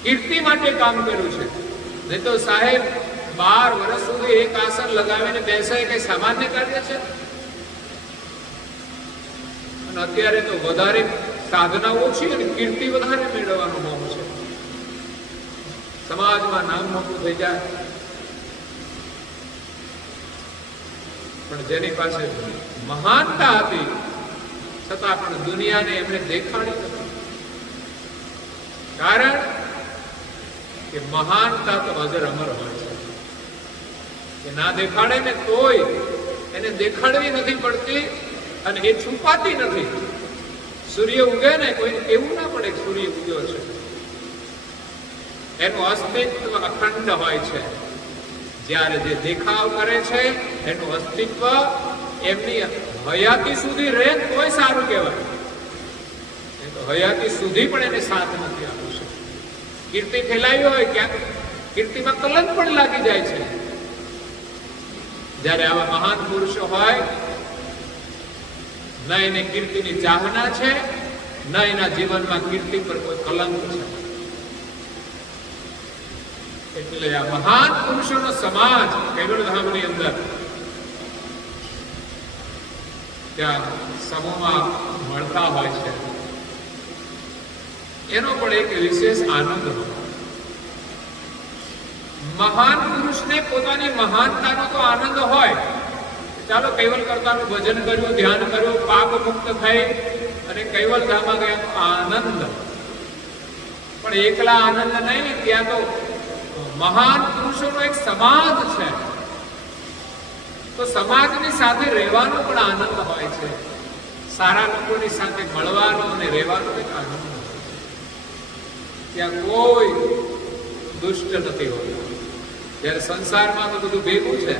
કીર્તિ માટે કામ કર્યું છે. નહીં તો સાહેબ 12 વર્ષ સુધી એક આસન લગાવીને બેસે એ કઈ સામાન્ય કાર્ય છે? અને અત્યારે તો વધારે સાધના ઓછી અને કીર્તિ વધારે મેળવવાનો મોહ છે. સમાજમાં નામ મોટું થઈ જાય. પણ જેની પાસે મહાનતા હતી છતાં પણ દુનિયાને એમણે દેખાડી નથી. કારણ કે મહાનતા તો અજર અમર હોય છે. એ ના દેખાડે ને તોય એને દેખાડવી નથી પડતી અને એ છુપાતી નથી. સૂર્ય ઉગે ને કોઈ એવું ના પડે કે સૂર્ય ઉગ્યો છે. એનું અસ્તિત્વ અખંડ હોય છે. જ્યારે જે દેખાવ કરે છે એનું અસ્તિત્વ એમની હયાતી સુધી રહે તોય સારું કહેવાય. તો હયાતી સુધી પણ એને સાથ નથી આપી શકે. કીર્તિ ફેલાવી હોય ક્યાંક કીર્તિમાં કલંક પણ લાગી જાય છે. જ્યારે આવા મહાન પુરુષો હોય, ન એને કીર્તિની ચાહના છે, ન એના જીવનમાં કીર્તિ પર કોઈ કલંક છે. એટલે આ મહાન પુરુષોનો સમાજ કૈવલ ધામની અંદર ત્યાં સમૂહમાં મળતા હોય છે. એનો પણ એક વિશેષ આનંદ હોય. મહાન પુરુષને પોતાની મહાનતાનો તો આનંદ હોય. ચાલો કૈવલ કરતાનું ભજન કર્યું, ધ્યાન કર્યું, પાપ મુક્ત થઈ અને કૈવલ ધામમાં ગયા, આનંદ. પણ એકલા આનંદ નહીં, ત્યાં તો મહાન પુરુષોનો એક સમાજ છે. તો સમાજની સાથે રહેવાનો પણ આનંદ હોય છે. સારા લોકોની સાથે મળવાનો અને રહેવાનો એક આનંદ હોય છે. ત્યાં કોઈ દુષ્ટ નથી હોતું. જ્યારે સંસારમાં તો બધું ભેગું છે.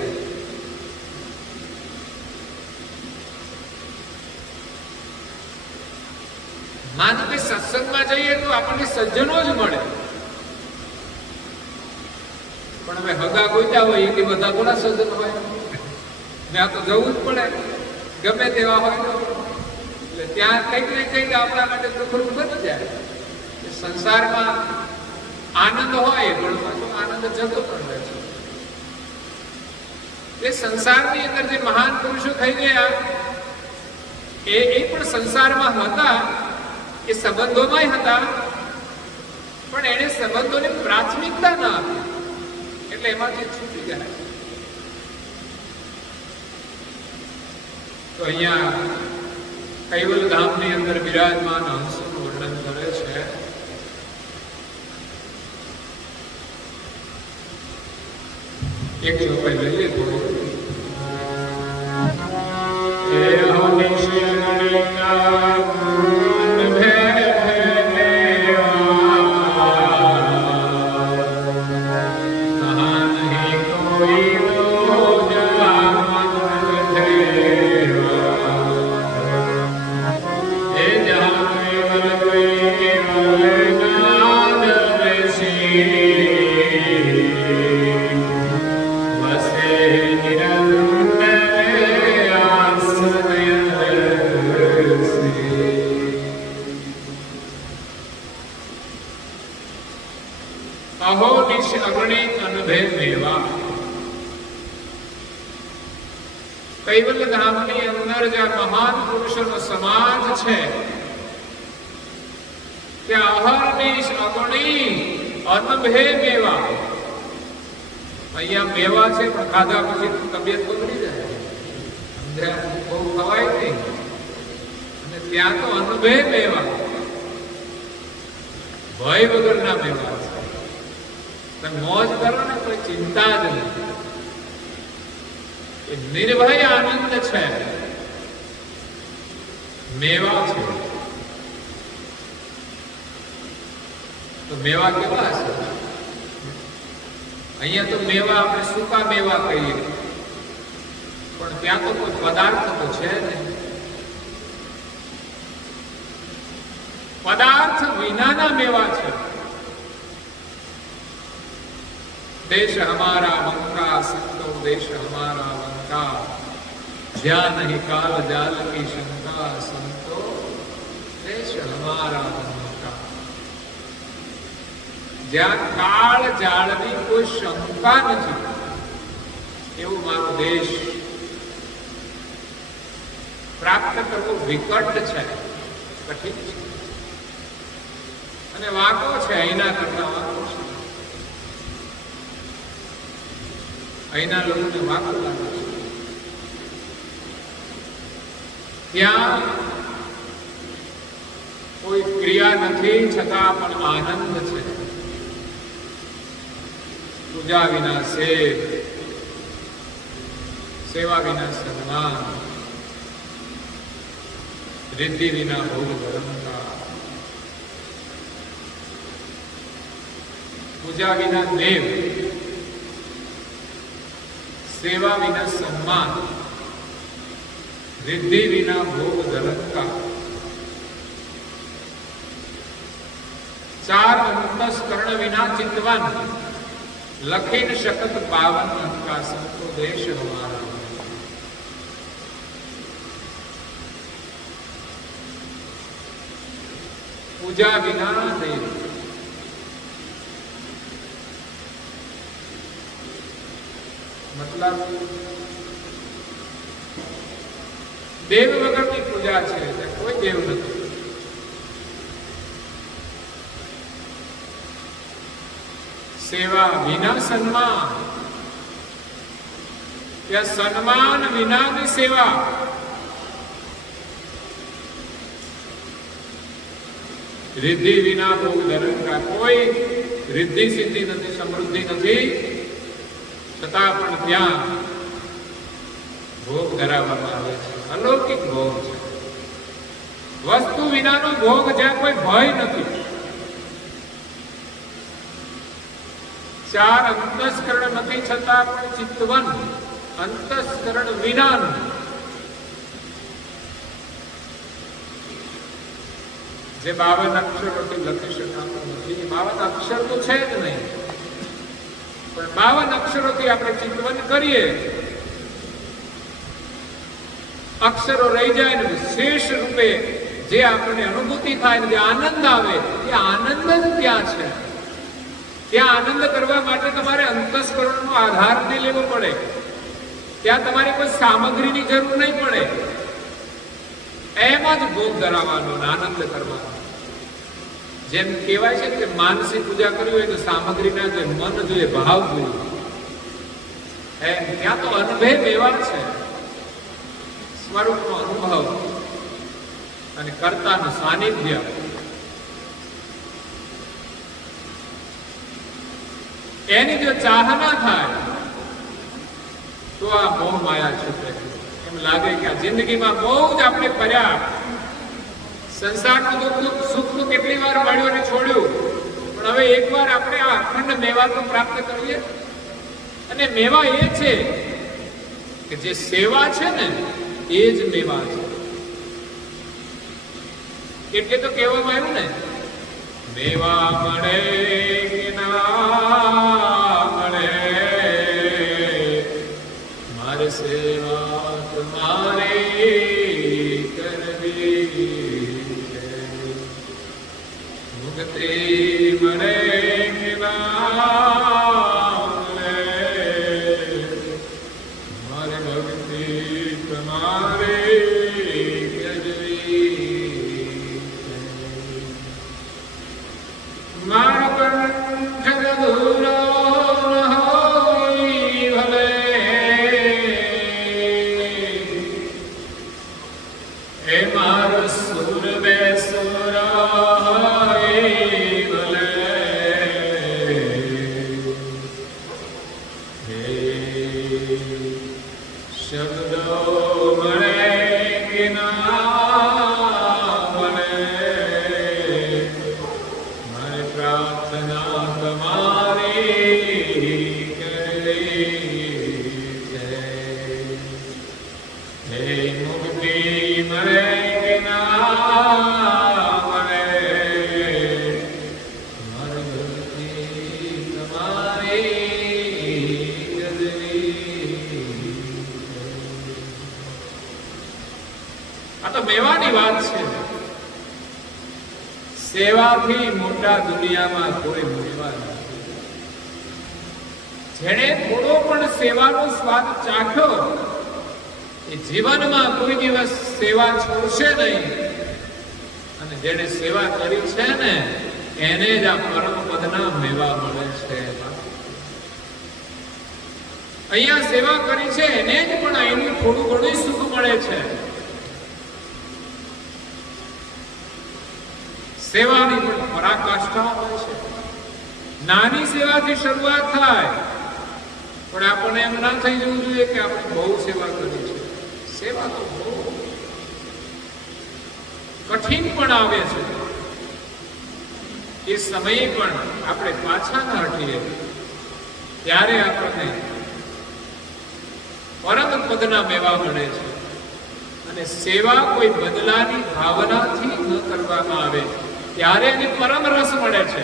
માનો કે સત્સંગમાં જઈએ તો આપણને સજ્જનો જ મળે. પણ હવે હગા ગોત્યા હોય એ બધા થોડા સજ્જન હોય. ત્યાં તો જવું જ પડે, ગમે તેવા હોય તો. એટલે ત્યાં કંઈક ને કંઈક આપણા માટે દુઃખરૂપ બની જાય. સંસારમાં આનંદ હોય પણ પાછો આનંદ જતો પણ રહે છે. એ સંસારની અંદર જે મહાન પુરુષો થઈ ગયા એ પણ સંસારમાં હતા, એ સંબંધોમાં હતા, પણ એને સંબંધોને પ્રાથમિકતા ના આપી, એટલે એમાંથી છૂટી ગયા. તો અહીંયા કૈવલ ધામની અંદર બિરાજમાન હંસનું વર્ણન કરે છે. એક ચોપાઈ લઈએ થોડું. કૈવલ્ય ધામની અંદર જે મહાન પુરુષોનો સમાજ છે ત્યાં અહર્નિશ અગણી અનભે મેવા. અહીંયા મેવા છે પણ ખાધા પછી તબિયત બગડી જાય, સમજ્યા? બહુ ખવાય નહીં. અને ત્યાં તો અનભે મેવા, ભય વગરના મેવા છે. તમે મોજ કરો ને કોઈ ચિંતા જ નહીં, નિર્ભય આનંદ છે, મેવા છે. તો મેવા કેવા છે? અહીંયા તો મેવા આપણે સૂકા મેવા કહીએ, પણ ત્યાં તો કોઈ પદાર્થ તો છે નહીં. પદાર્થ વિનાના મેવા છે. देश हमारा वंका संतो देश हमारा वंका, ज्ञान नहीं काल जाल की शंका, संतो देश हमारा वंका. જ્યાં કાળ જાળની કોઈ શંકા નથી એવું મારો દેશ પ્રાપ્ત કરવો વિકટ છે, કઠિન છે અને વાંકો છે. અહીંના કરતા વાંકો છે. અહીંના લોકોને વાંકો લાગે છે. ત્યાં કોઈ ક્રિયા નથી છતાં પણ આનંદ છે. પૂજા વિના સેવ, સેવા વિના સન્માન, રિદ્ધિ વિના ભોગ ધર્મતા, પૂજા વિના દેવ, સેવા વિના સન્માન, રિદ્ધિ વિના ભોગ ધર્મતા, ચાર અંતસ્કરણ વિના ચિંતવન, લખીન શકત પાવન કા સંતો દેશ હમારા. પૂજા વિના દેવ, મતલબ દેવ વગરની પૂજા છે, કોઈ દેવ નથી. સેવા વિના સન્માન, ત્યાં સન્માન વિનાની સેવા. રિદ્ધિ વિના ભોગ ધર્મ, કોઈ રિદ્ધિ સિદ્ધિ નથી, સમૃદ્ધિ નથી, છતાં પણ ત્યાં ભોગ ધરાવવામાં આવે છે. અલૌકિક ભોગ છે. વસ્તુ વિનાનો ભોગ, જ્યાં કોઈ ભય નથી. ચાર અંતસ્કરણ નથી છતાં પણ ચિત્તવન, અંતસ્કરણ વિનાનું. જે 52 અક્ષરોથી લખી શકાતું નથી. 52 અક્ષર તો છે જ નહીં, પણ 52 અક્ષરોથી આપણે ચિંતવન કરીએ અક્ષરો રહી જાય ને વિશેષ રૂપે જે આપણને અનુભૂતિ થાય ને જે આનંદ આવે એ આનંદ જ ત્યાં છે. ત્યાં આનંદ કરવા માટે તમારે અંતસ્કરણનો આધાર નહીં લેવો પડે. ત્યાં તમારે કોઈ સામગ્રીની જરૂર નહીં પડે. એમ જ ભોગ ધરાવવાનો, આનંદ કરવાનો. જેમ કહેવાય છે કે માનસી પૂજા કરવી હોય તો સામગ્રી ના જોઈએ, મન જોઈએ, ભાવ જોઈએ. એમ ત્યાં તો અનુભવ વ્યવહાર છે, સ્વરૂપનો અનુભવ અને કર્તાનું સાનિધ્ય. એની જો ચાહના થાય તો આ મોહ માયા છૂટે. એમ લાગે કે આ જિંદગીમાં બહુ જ આપણે કર્યા, સંસારનું દુઃખ સુખ તો કેટલી વાર મળ્યું અને છોડ્યું, પણ હવે એકવાર આપણે આ અખંડ મેવા તો પ્રાપ્ત કરીએ. અને મેવા એ છે કે જે સેવા છે ને એ જ મેવા છે. એટલે તો કહેવામાં આવ્યું ને, મેવા મળે કે ના મળે, મારે સેવા તમારે કરવી. મુક્તિ મળે કે ના મળે, મારે ભક્તિ તમારે કરવી. મારો કંઠ અધૂરો ન હોય ભલે, એ મારો સુર બેસુર હોય ભલે, હે શબ્દો મળે કે ના મળે, મારે પ્રાર્થના તમારી કરવી છે. હે મુક્તિ મળે કે ના મળે, મારે ભક્તિ તમારી કરવી. આ તો મેવાની વાત છે. સેવાથી મોટા દુનિયામાં કોઈ મેવા નથી. જેણે થોડો પણ સેવાનો સ્વાદ ચાખ્યો એ જીવનમાં કોઈ દિવસ સેવા છોડશે નહીં. અને જેણે સેવા કરી છે ને એને જ આ પરમ પદના મેવા મળે છે. અહીંયા સેવા કરી છે એને જ પણ એનું થોડું ઘણું સુખ મળે છે. સેવાની પણ પરાકાષ્ઠા હોય છે. નાની સેવાથી શરૂઆત થાય, પણ આપણને એમ ના થઈ જવું જોઈએ કે આપણે બહુ સેવા કરી છે. સેવા તો બહુ કઠિન પણ આવે છે. એ સમયે પણ આપણે પાછા ન હટીએ ત્યારે આપણને પરમ પદના મેવા મળે છે. અને સેવા કોઈ બદલાની ભાવનાથી ન કરવામાં આવે ત્યારે એને પરમ રસ મળે છે.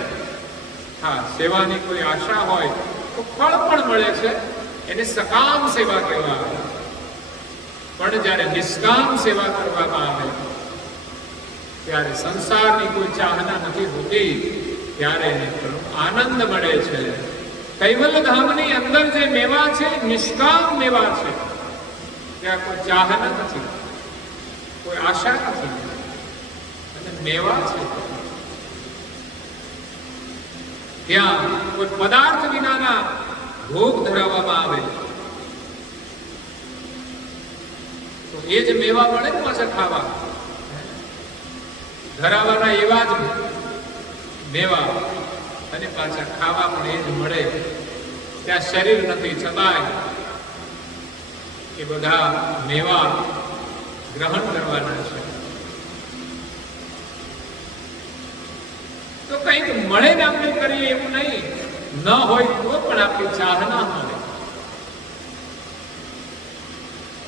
હા, સેવાની કોઈ આશા હોય તો ફળ પણ મળે છે, એને સકામ સેવા કહેવાય. પણ જ્યારે નિષ્કામ સેવા કરવામાં આવે ત્યારે સંસારની કોઈ ચાહના નથી હોતી, ત્યારે એને આનંદ મળે છે. કૈવલ્યધામની અંદર જે મેવા છે નિષ્કામ મેવા છે. ત્યાં કોઈ ચાહના નથી, કોઈ આશા નથી, અને મેવા છે. ત્યાં કોઈ પદાર્થ વિનાના ભોગ ધરાવવામાં આવે તો એ જ મેવા મળે ને પાછા ખાવા ધરાવવાના એવા જ મેવા, અને પાછા ખાવા પણ એ જ મળે. ત્યાં શરીર નથી છતાંય એ બધા મેવા ગ્રહણ કરવાના છે. તો કંઈક મળે ને આપણે કરીએ એવું નહીં, ન હોય તો પણ આપણી ચાહના હોય.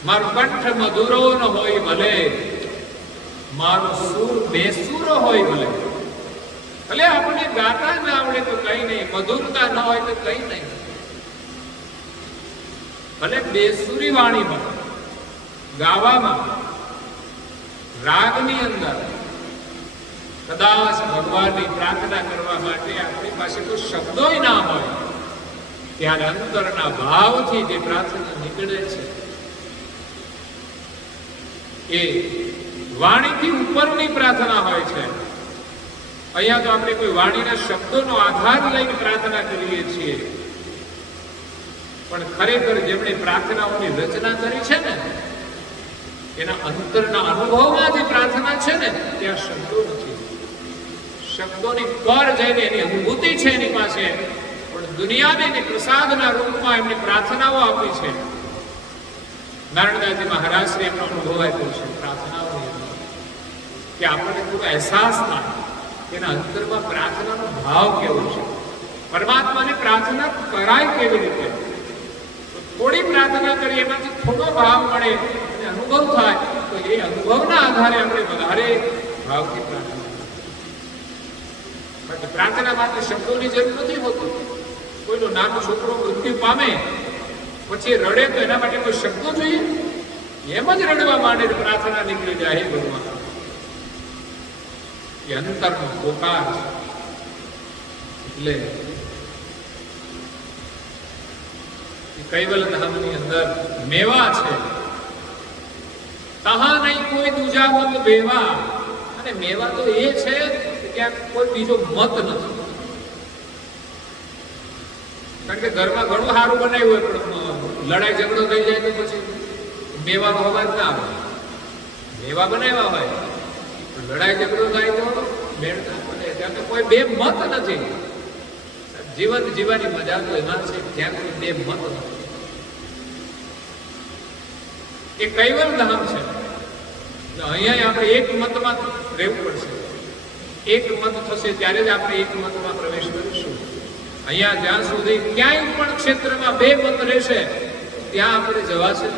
મારો કંઠ મધુરો ન હોય ભલે, મારો સુર બેસુરો હોય ભલે. ભલે આપણે ગાતા ના આવડે તો કઈ નહીં, મધુરતા ન હોય તો કઈ નહીં, ભલે બેસુરી વાણી મળે, ગાવામાં, રાગની અંદર કદાચ ભગવાનની પ્રાર્થના કરવા માટે આપણી પાસે કોઈ શબ્દોય ના હોય, ત્યારે અંતરના ભાવથી જે પ્રાર્થના નીકળે છે એ વાણીથી ઉપરની પ્રાર્થના હોય છે. અહીંયા તો આપણે કોઈ વાણીના શબ્દોનો આધાર લઈને પ્રાર્થના કરીએ છીએ, પણ ખરેખર જેમણે પ્રાર્થનાઓની રચના કરી છે ને, એના અંતરના અનુભવમાં જે પ્રાર્થના છે ને, ત્યાં શબ્દો નથી. શબ્દોની પર જઈને એની અનુભૂતિ છે એની પાસે, પણ દુનિયાને પ્રસાદના રૂપમાં એમને પ્રાર્થનાઓ આપી છે. નારણદાસજી મહારાજ શ્રી એમનો અનુભવ આપ્યો છે પ્રાર્થનાઓની અંદર, કે આપણને થોડો અહેસાસ થાય કે એના અંતરમાં પ્રાર્થનાનો ભાવ કેવો છે, પરમાત્માને પ્રાર્થના કરાય કેવી રીતે. થોડી પ્રાર્થના કરીએ, એમાંથી થોડો ભાવ મળે અને અનુભવ થાય, તો એ અનુભવના આધારે આપણે વધારે ભાવથી પ્રાર્થના. પ્રાર્થના માટે શબ્દોની જરૂર નથી હોતી. કોઈનો નાનો છોકરો મૃત્યુ પામે પછી રડે તો એના માટે કોઈ શબ્દો જોઈએ? એમ જ રડવા માંડે, પ્રાર્થના નીકળી જાય. હે ભગવાન, એ અંતરનો પોકાર છે. એટલે કૈવલ ધામની અંદર મેવા છે, તહા નહીં કોઈ દૂજા મત બેવા. અને મેવા તો એ છે કે ત્યાં કોઈ બીજો મત નથી. કારણ કે ઘરમાં ઘણું સારું બનાવ્યું હોય, પણ લડાઈ ઝઘડો થઈ જાય તો પછી મેવાનો અવાજ ના આવે. મેવા બનાવ્યા હોય, લડાઈ ઝઘડો થાય તો મેળ ના પડે. ત્યાં તો કોઈ બે મત નથી. જીવન જીવવાની મજા તો એમાં છે, ત્યાં કોઈ બે મત નથી. એ કૈવલ ધામ છે. અહીંયા આપણે એક મતમાં રહેવું પડશે. એક મત થશે ત્યારે જ આપણે એક મતમાં પ્રવેશ કરીશું. અહીંયા જ્યાં સુધી ક્યાંય પણ ક્ષેત્રમાં બે મત રહેશે, ત્યાં આપણે જવાશે.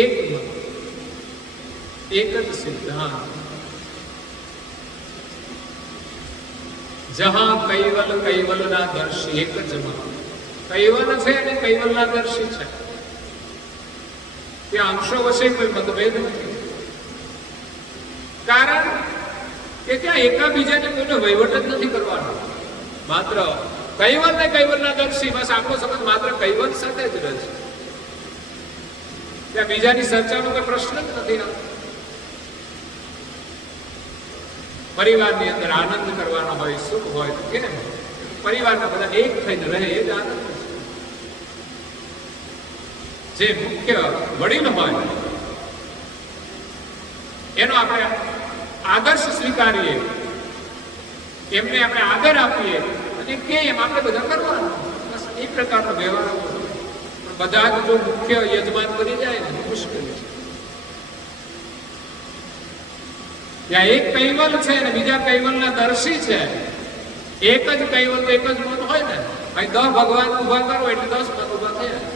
એક મત, એક જ સિદ્ધાંત. જહાં કૈવલ કૈવલના દર્શી. એક જ મત. કૈવલ છે અને કૈવલના દર્શી છે. ત્યાં અંશો વચ્ચે કોઈ મતભેદ નથી. કારણ કે ત્યાં એકાબીજાને કોઈનો વહીવટ જ નથી કરવાનો. માત્ર કૈવલ ને કૈવલના દર્શી, બસ આપણો સંબંધ માત્ર કૈવલ સાથે જ રહે છે. ત્યાં બીજાની ચર્ચાનો કોઈ પ્રશ્ન જ નથી. પરિવારની અંદર આનંદ કરવાનો હોય, સુખ હોય તો કેમ પરિવારના બધા એક થઈને રહે, એ જ આનંદ. જે મુખ્ય વડીલ હોય એનો આપણે આદર્શ સ્વીકારીએ, એમને આપણે આદર આપીએ અને કે એમ આપણે બધા કરવાનું. બસ એ પ્રકારનો વ્યવહાર. પણ બધા જ જો મુખ્ય યજમાન બની જાય ને મુશ્કેલ છે. ત્યાં એક કૈવલ છે અને બીજા કૈવલના દર્શી છે. એક જ કૈવલ તો એક જ મત હોય ને. અહીં 10 ભગવાન ઉભા કરો એટલે 10 મત ઉભા થયા.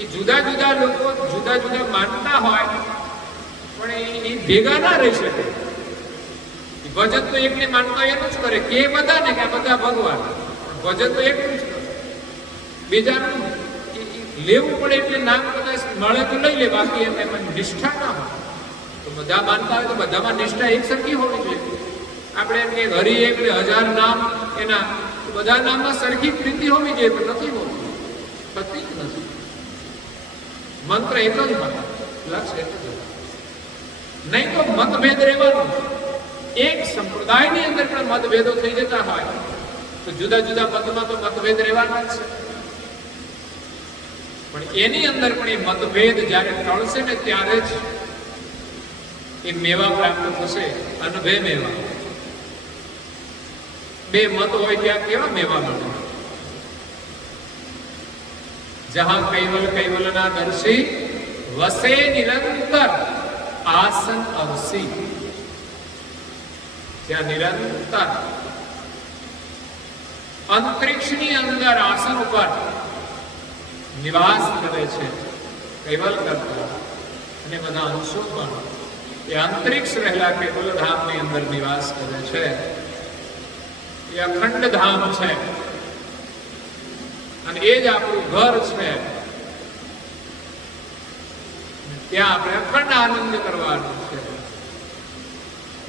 એ જુદા જુદા લોકો જુદા જુદા માનતા હોય, પણ એ ભેગા ના રહી શકે. ભજન તો એકને માનતા એનું જ કરે, કે બધા ને કે બધા ભગવાન. ભજન તો એકનું જ કરે. બીજાનું લેવું પડે એટલે નામ કદાચ મળે તો લઈ લે, બાકી એમાં નિષ્ઠા ના હોય. તો બધા માનતા હોય તો બધામાં નિષ્ઠા એક સરખી હોવી જોઈએ. આપણે એમ કે હરિ એક 1000 નામ, એના બધા નામમાં સરખી પ્રીતિ હોવી જોઈએ, પણ નથી હોતી. થતી જ નથી. મંત્ર એક જ હોય, લક્ષ્ય એક જ હોય. નહીં તો મતભેદ રહેવાનું. એક સંપ્રદાયની અંદર પણ મતભેદો થઈ જતા હોય તો જુદા જુદા મતમાં તો મતભેદ રહેવાના જ છે. પણ એની અંદર પણ એ મતભેદ જ્યારે ટળશે ને ત્યારે જ એ મેવા પ્રાપ્ત થશે. અનભે મેવા. બે મત હોય ત્યાં કેવા મેવા મળે. જહાં કૈવલ કૈવલના દર્શી, વસે નિરંતર આસન અવસી. ત્યાં નિરંતર અંતરિક્ષની અંદર આસન ઉપર નિવાસ કરે છે કૈવલ કરતા. અને બધા અંશો પણ એ અંતરિક્ષ રહેલા કૈવલ ધામની અંદર નિવાસ કરે છે. એ અખંડ ધામ છે અને એ જ આપણું ઘર છે. ત્યાં આપણે અખંડ આનંદ કરવાનો છે.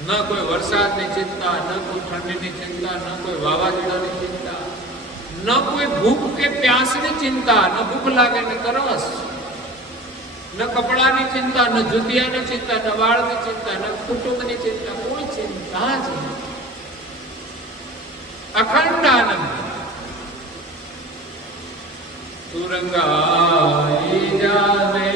ન કોઈ વરસાદની ચિંતા, ન કોઈ ઠંડીની ચિંતા, ન કોઈ વાવાઝોડાની ચિંતા, ન કોઈ ભૂખ કે પ્યાસની ચિંતા, ન ભૂખ લાગે ને તરસ, ન કપડાની ચિંતા, ન જુતિયાની ચિંતા, ન વાળની ચિંતા, ન કુટુંબની ચિંતા, કોઈ ચિંતા જ નહીં. અખંડ આનંદ. તુરંગાઈ જાને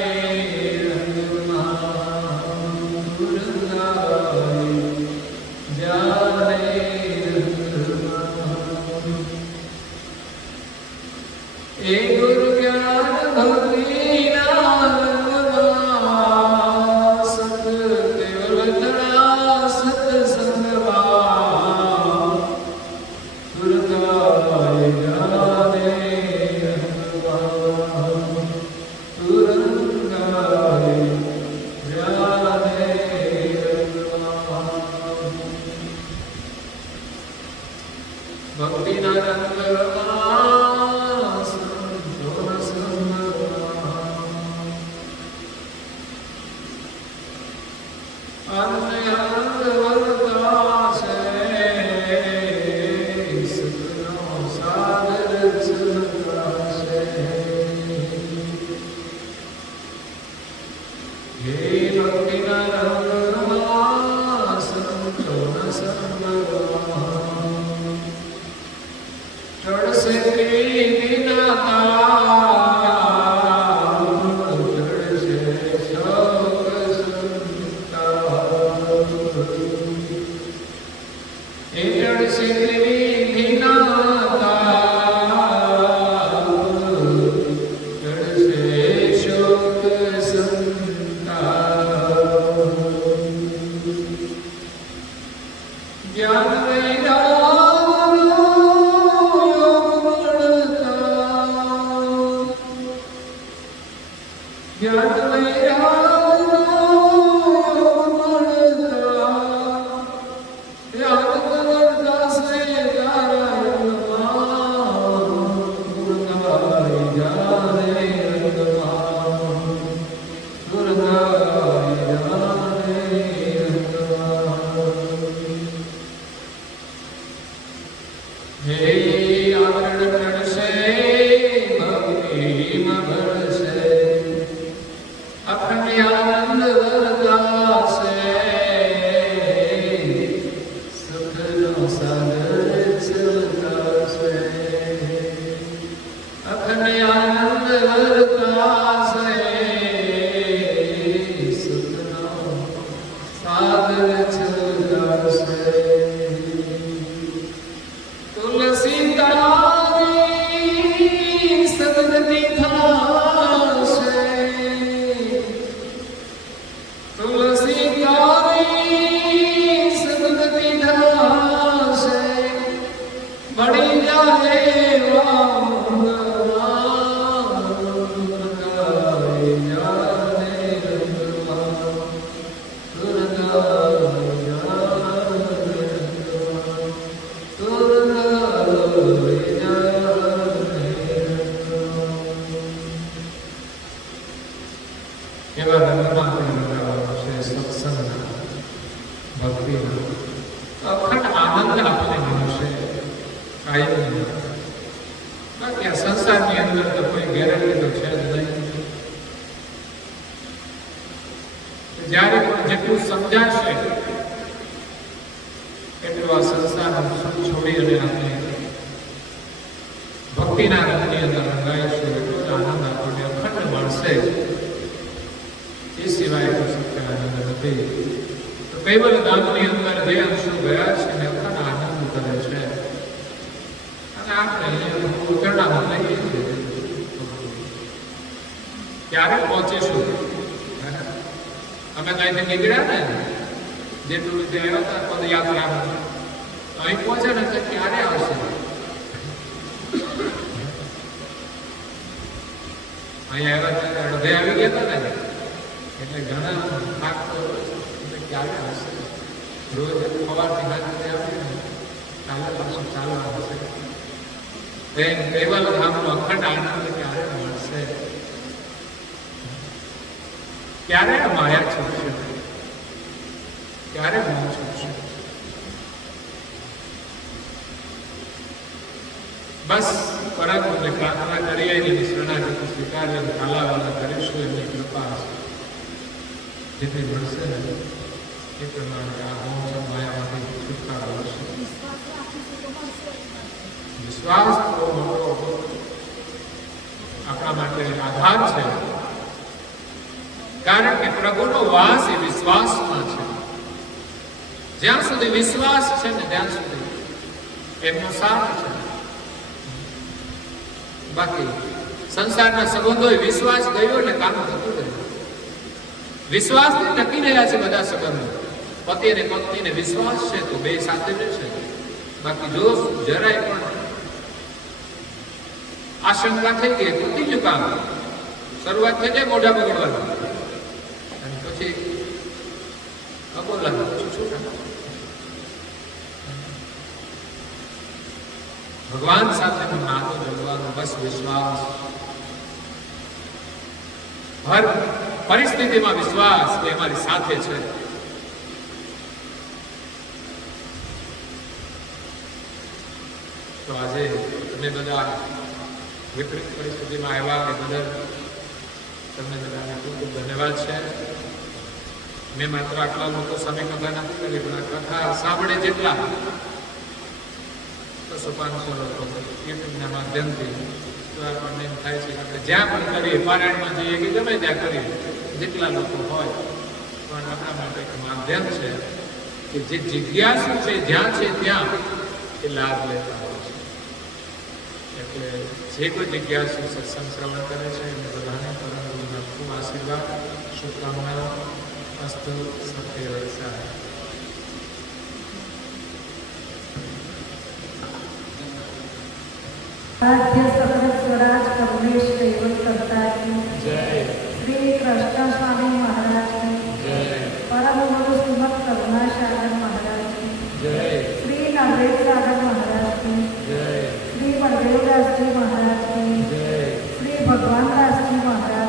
ક્યારે આ માયા છૂટશે, ક્યારે મોહ છૂટશે? બસ પરાત્મને પ્રાર્થના કરીએ, એની શરણાગતિ સ્વીકારીએ, કાલાવાલા કરીશું, એમની કૃપા જેટલી મળશે ને એ પ્રમાણે આ મોહ માયામાંથી છુટકારો મળશે. વિશ્વાસ બહુ મોટો આપણા માટે આધાર છે, કારણ કે પ્રભુનો વાસ એ વિશ્વાસમાં છે. જ્યાં સુધી વિશ્વાસ છે ને ત્યાં સુધી એમનો સાથ છે. બાકી સંસારના સંબંધો વિશ્વાસ ગયો એટલે કામ થતું ગયું. વિશ્વાસથી ટકી રહ્યા છે બધા સંબંધો. પતિ અને પત્નીને વિશ્વાસ છે તો બે સાથે રહેશે. બાકી જો જરાય પણ આશંકા થઈ ગઈ, તૂટી ગયું કામ, શરૂઆત થઈ જાય મોઢા બગડવાનું, અને પછી અબોલા ભગવાન સાથે નાતો જોડવાનો બસ વિશ્વાસ, હર પરિસ્થિતિમાં વિશ્વાસ એ અમારી સાથે છે. તો આજે તમે બધા વિપરીત પરિસ્થિતિમાં આવ્યા કે બદલ તમને બધાને ખૂબ ખૂબ ધન્યવાદ છે. મેં માત્ર આટલા લોકો સામે કથા નથી કરી, પણ આ કથા સાંભળે જેટલા 200-500 લોકો યુટ્યુબના માધ્યમથી તો આપણને એમ થાય છે કે આપણે જ્યાં પણ કરીએ, પારાયણમાં જઈએ કે ગમે ત્યાં કરીએ, જેટલા લોકો હોય પણ આપણા માટે એક માધ્યમ છે કે જે જિજ્ઞાસુ છે જ્યાં છે ત્યાં એ લાભ લેતા હોય છે. એટલે જે કોઈ જિજ્ઞાસુ સત્સંગ શ્રવણ કરે છે એમને બધાને પરમગુરુના ખૂબ આશીર્વાદ, શુભકામનાઓ. અસ્તુ સત્ય વૈસા. आद्य सकल स्वराज कमलेश केवल करता की जय. श्री कृष्ण स्वामी महाराज की जय. परम गुरु श्रीमद करुणा सागर महाराज की जय. श्री नरेश सागर महाराज की जय. श्री बलदेव दास जी महाराज की जय. श्री भगवान दास जी महाराज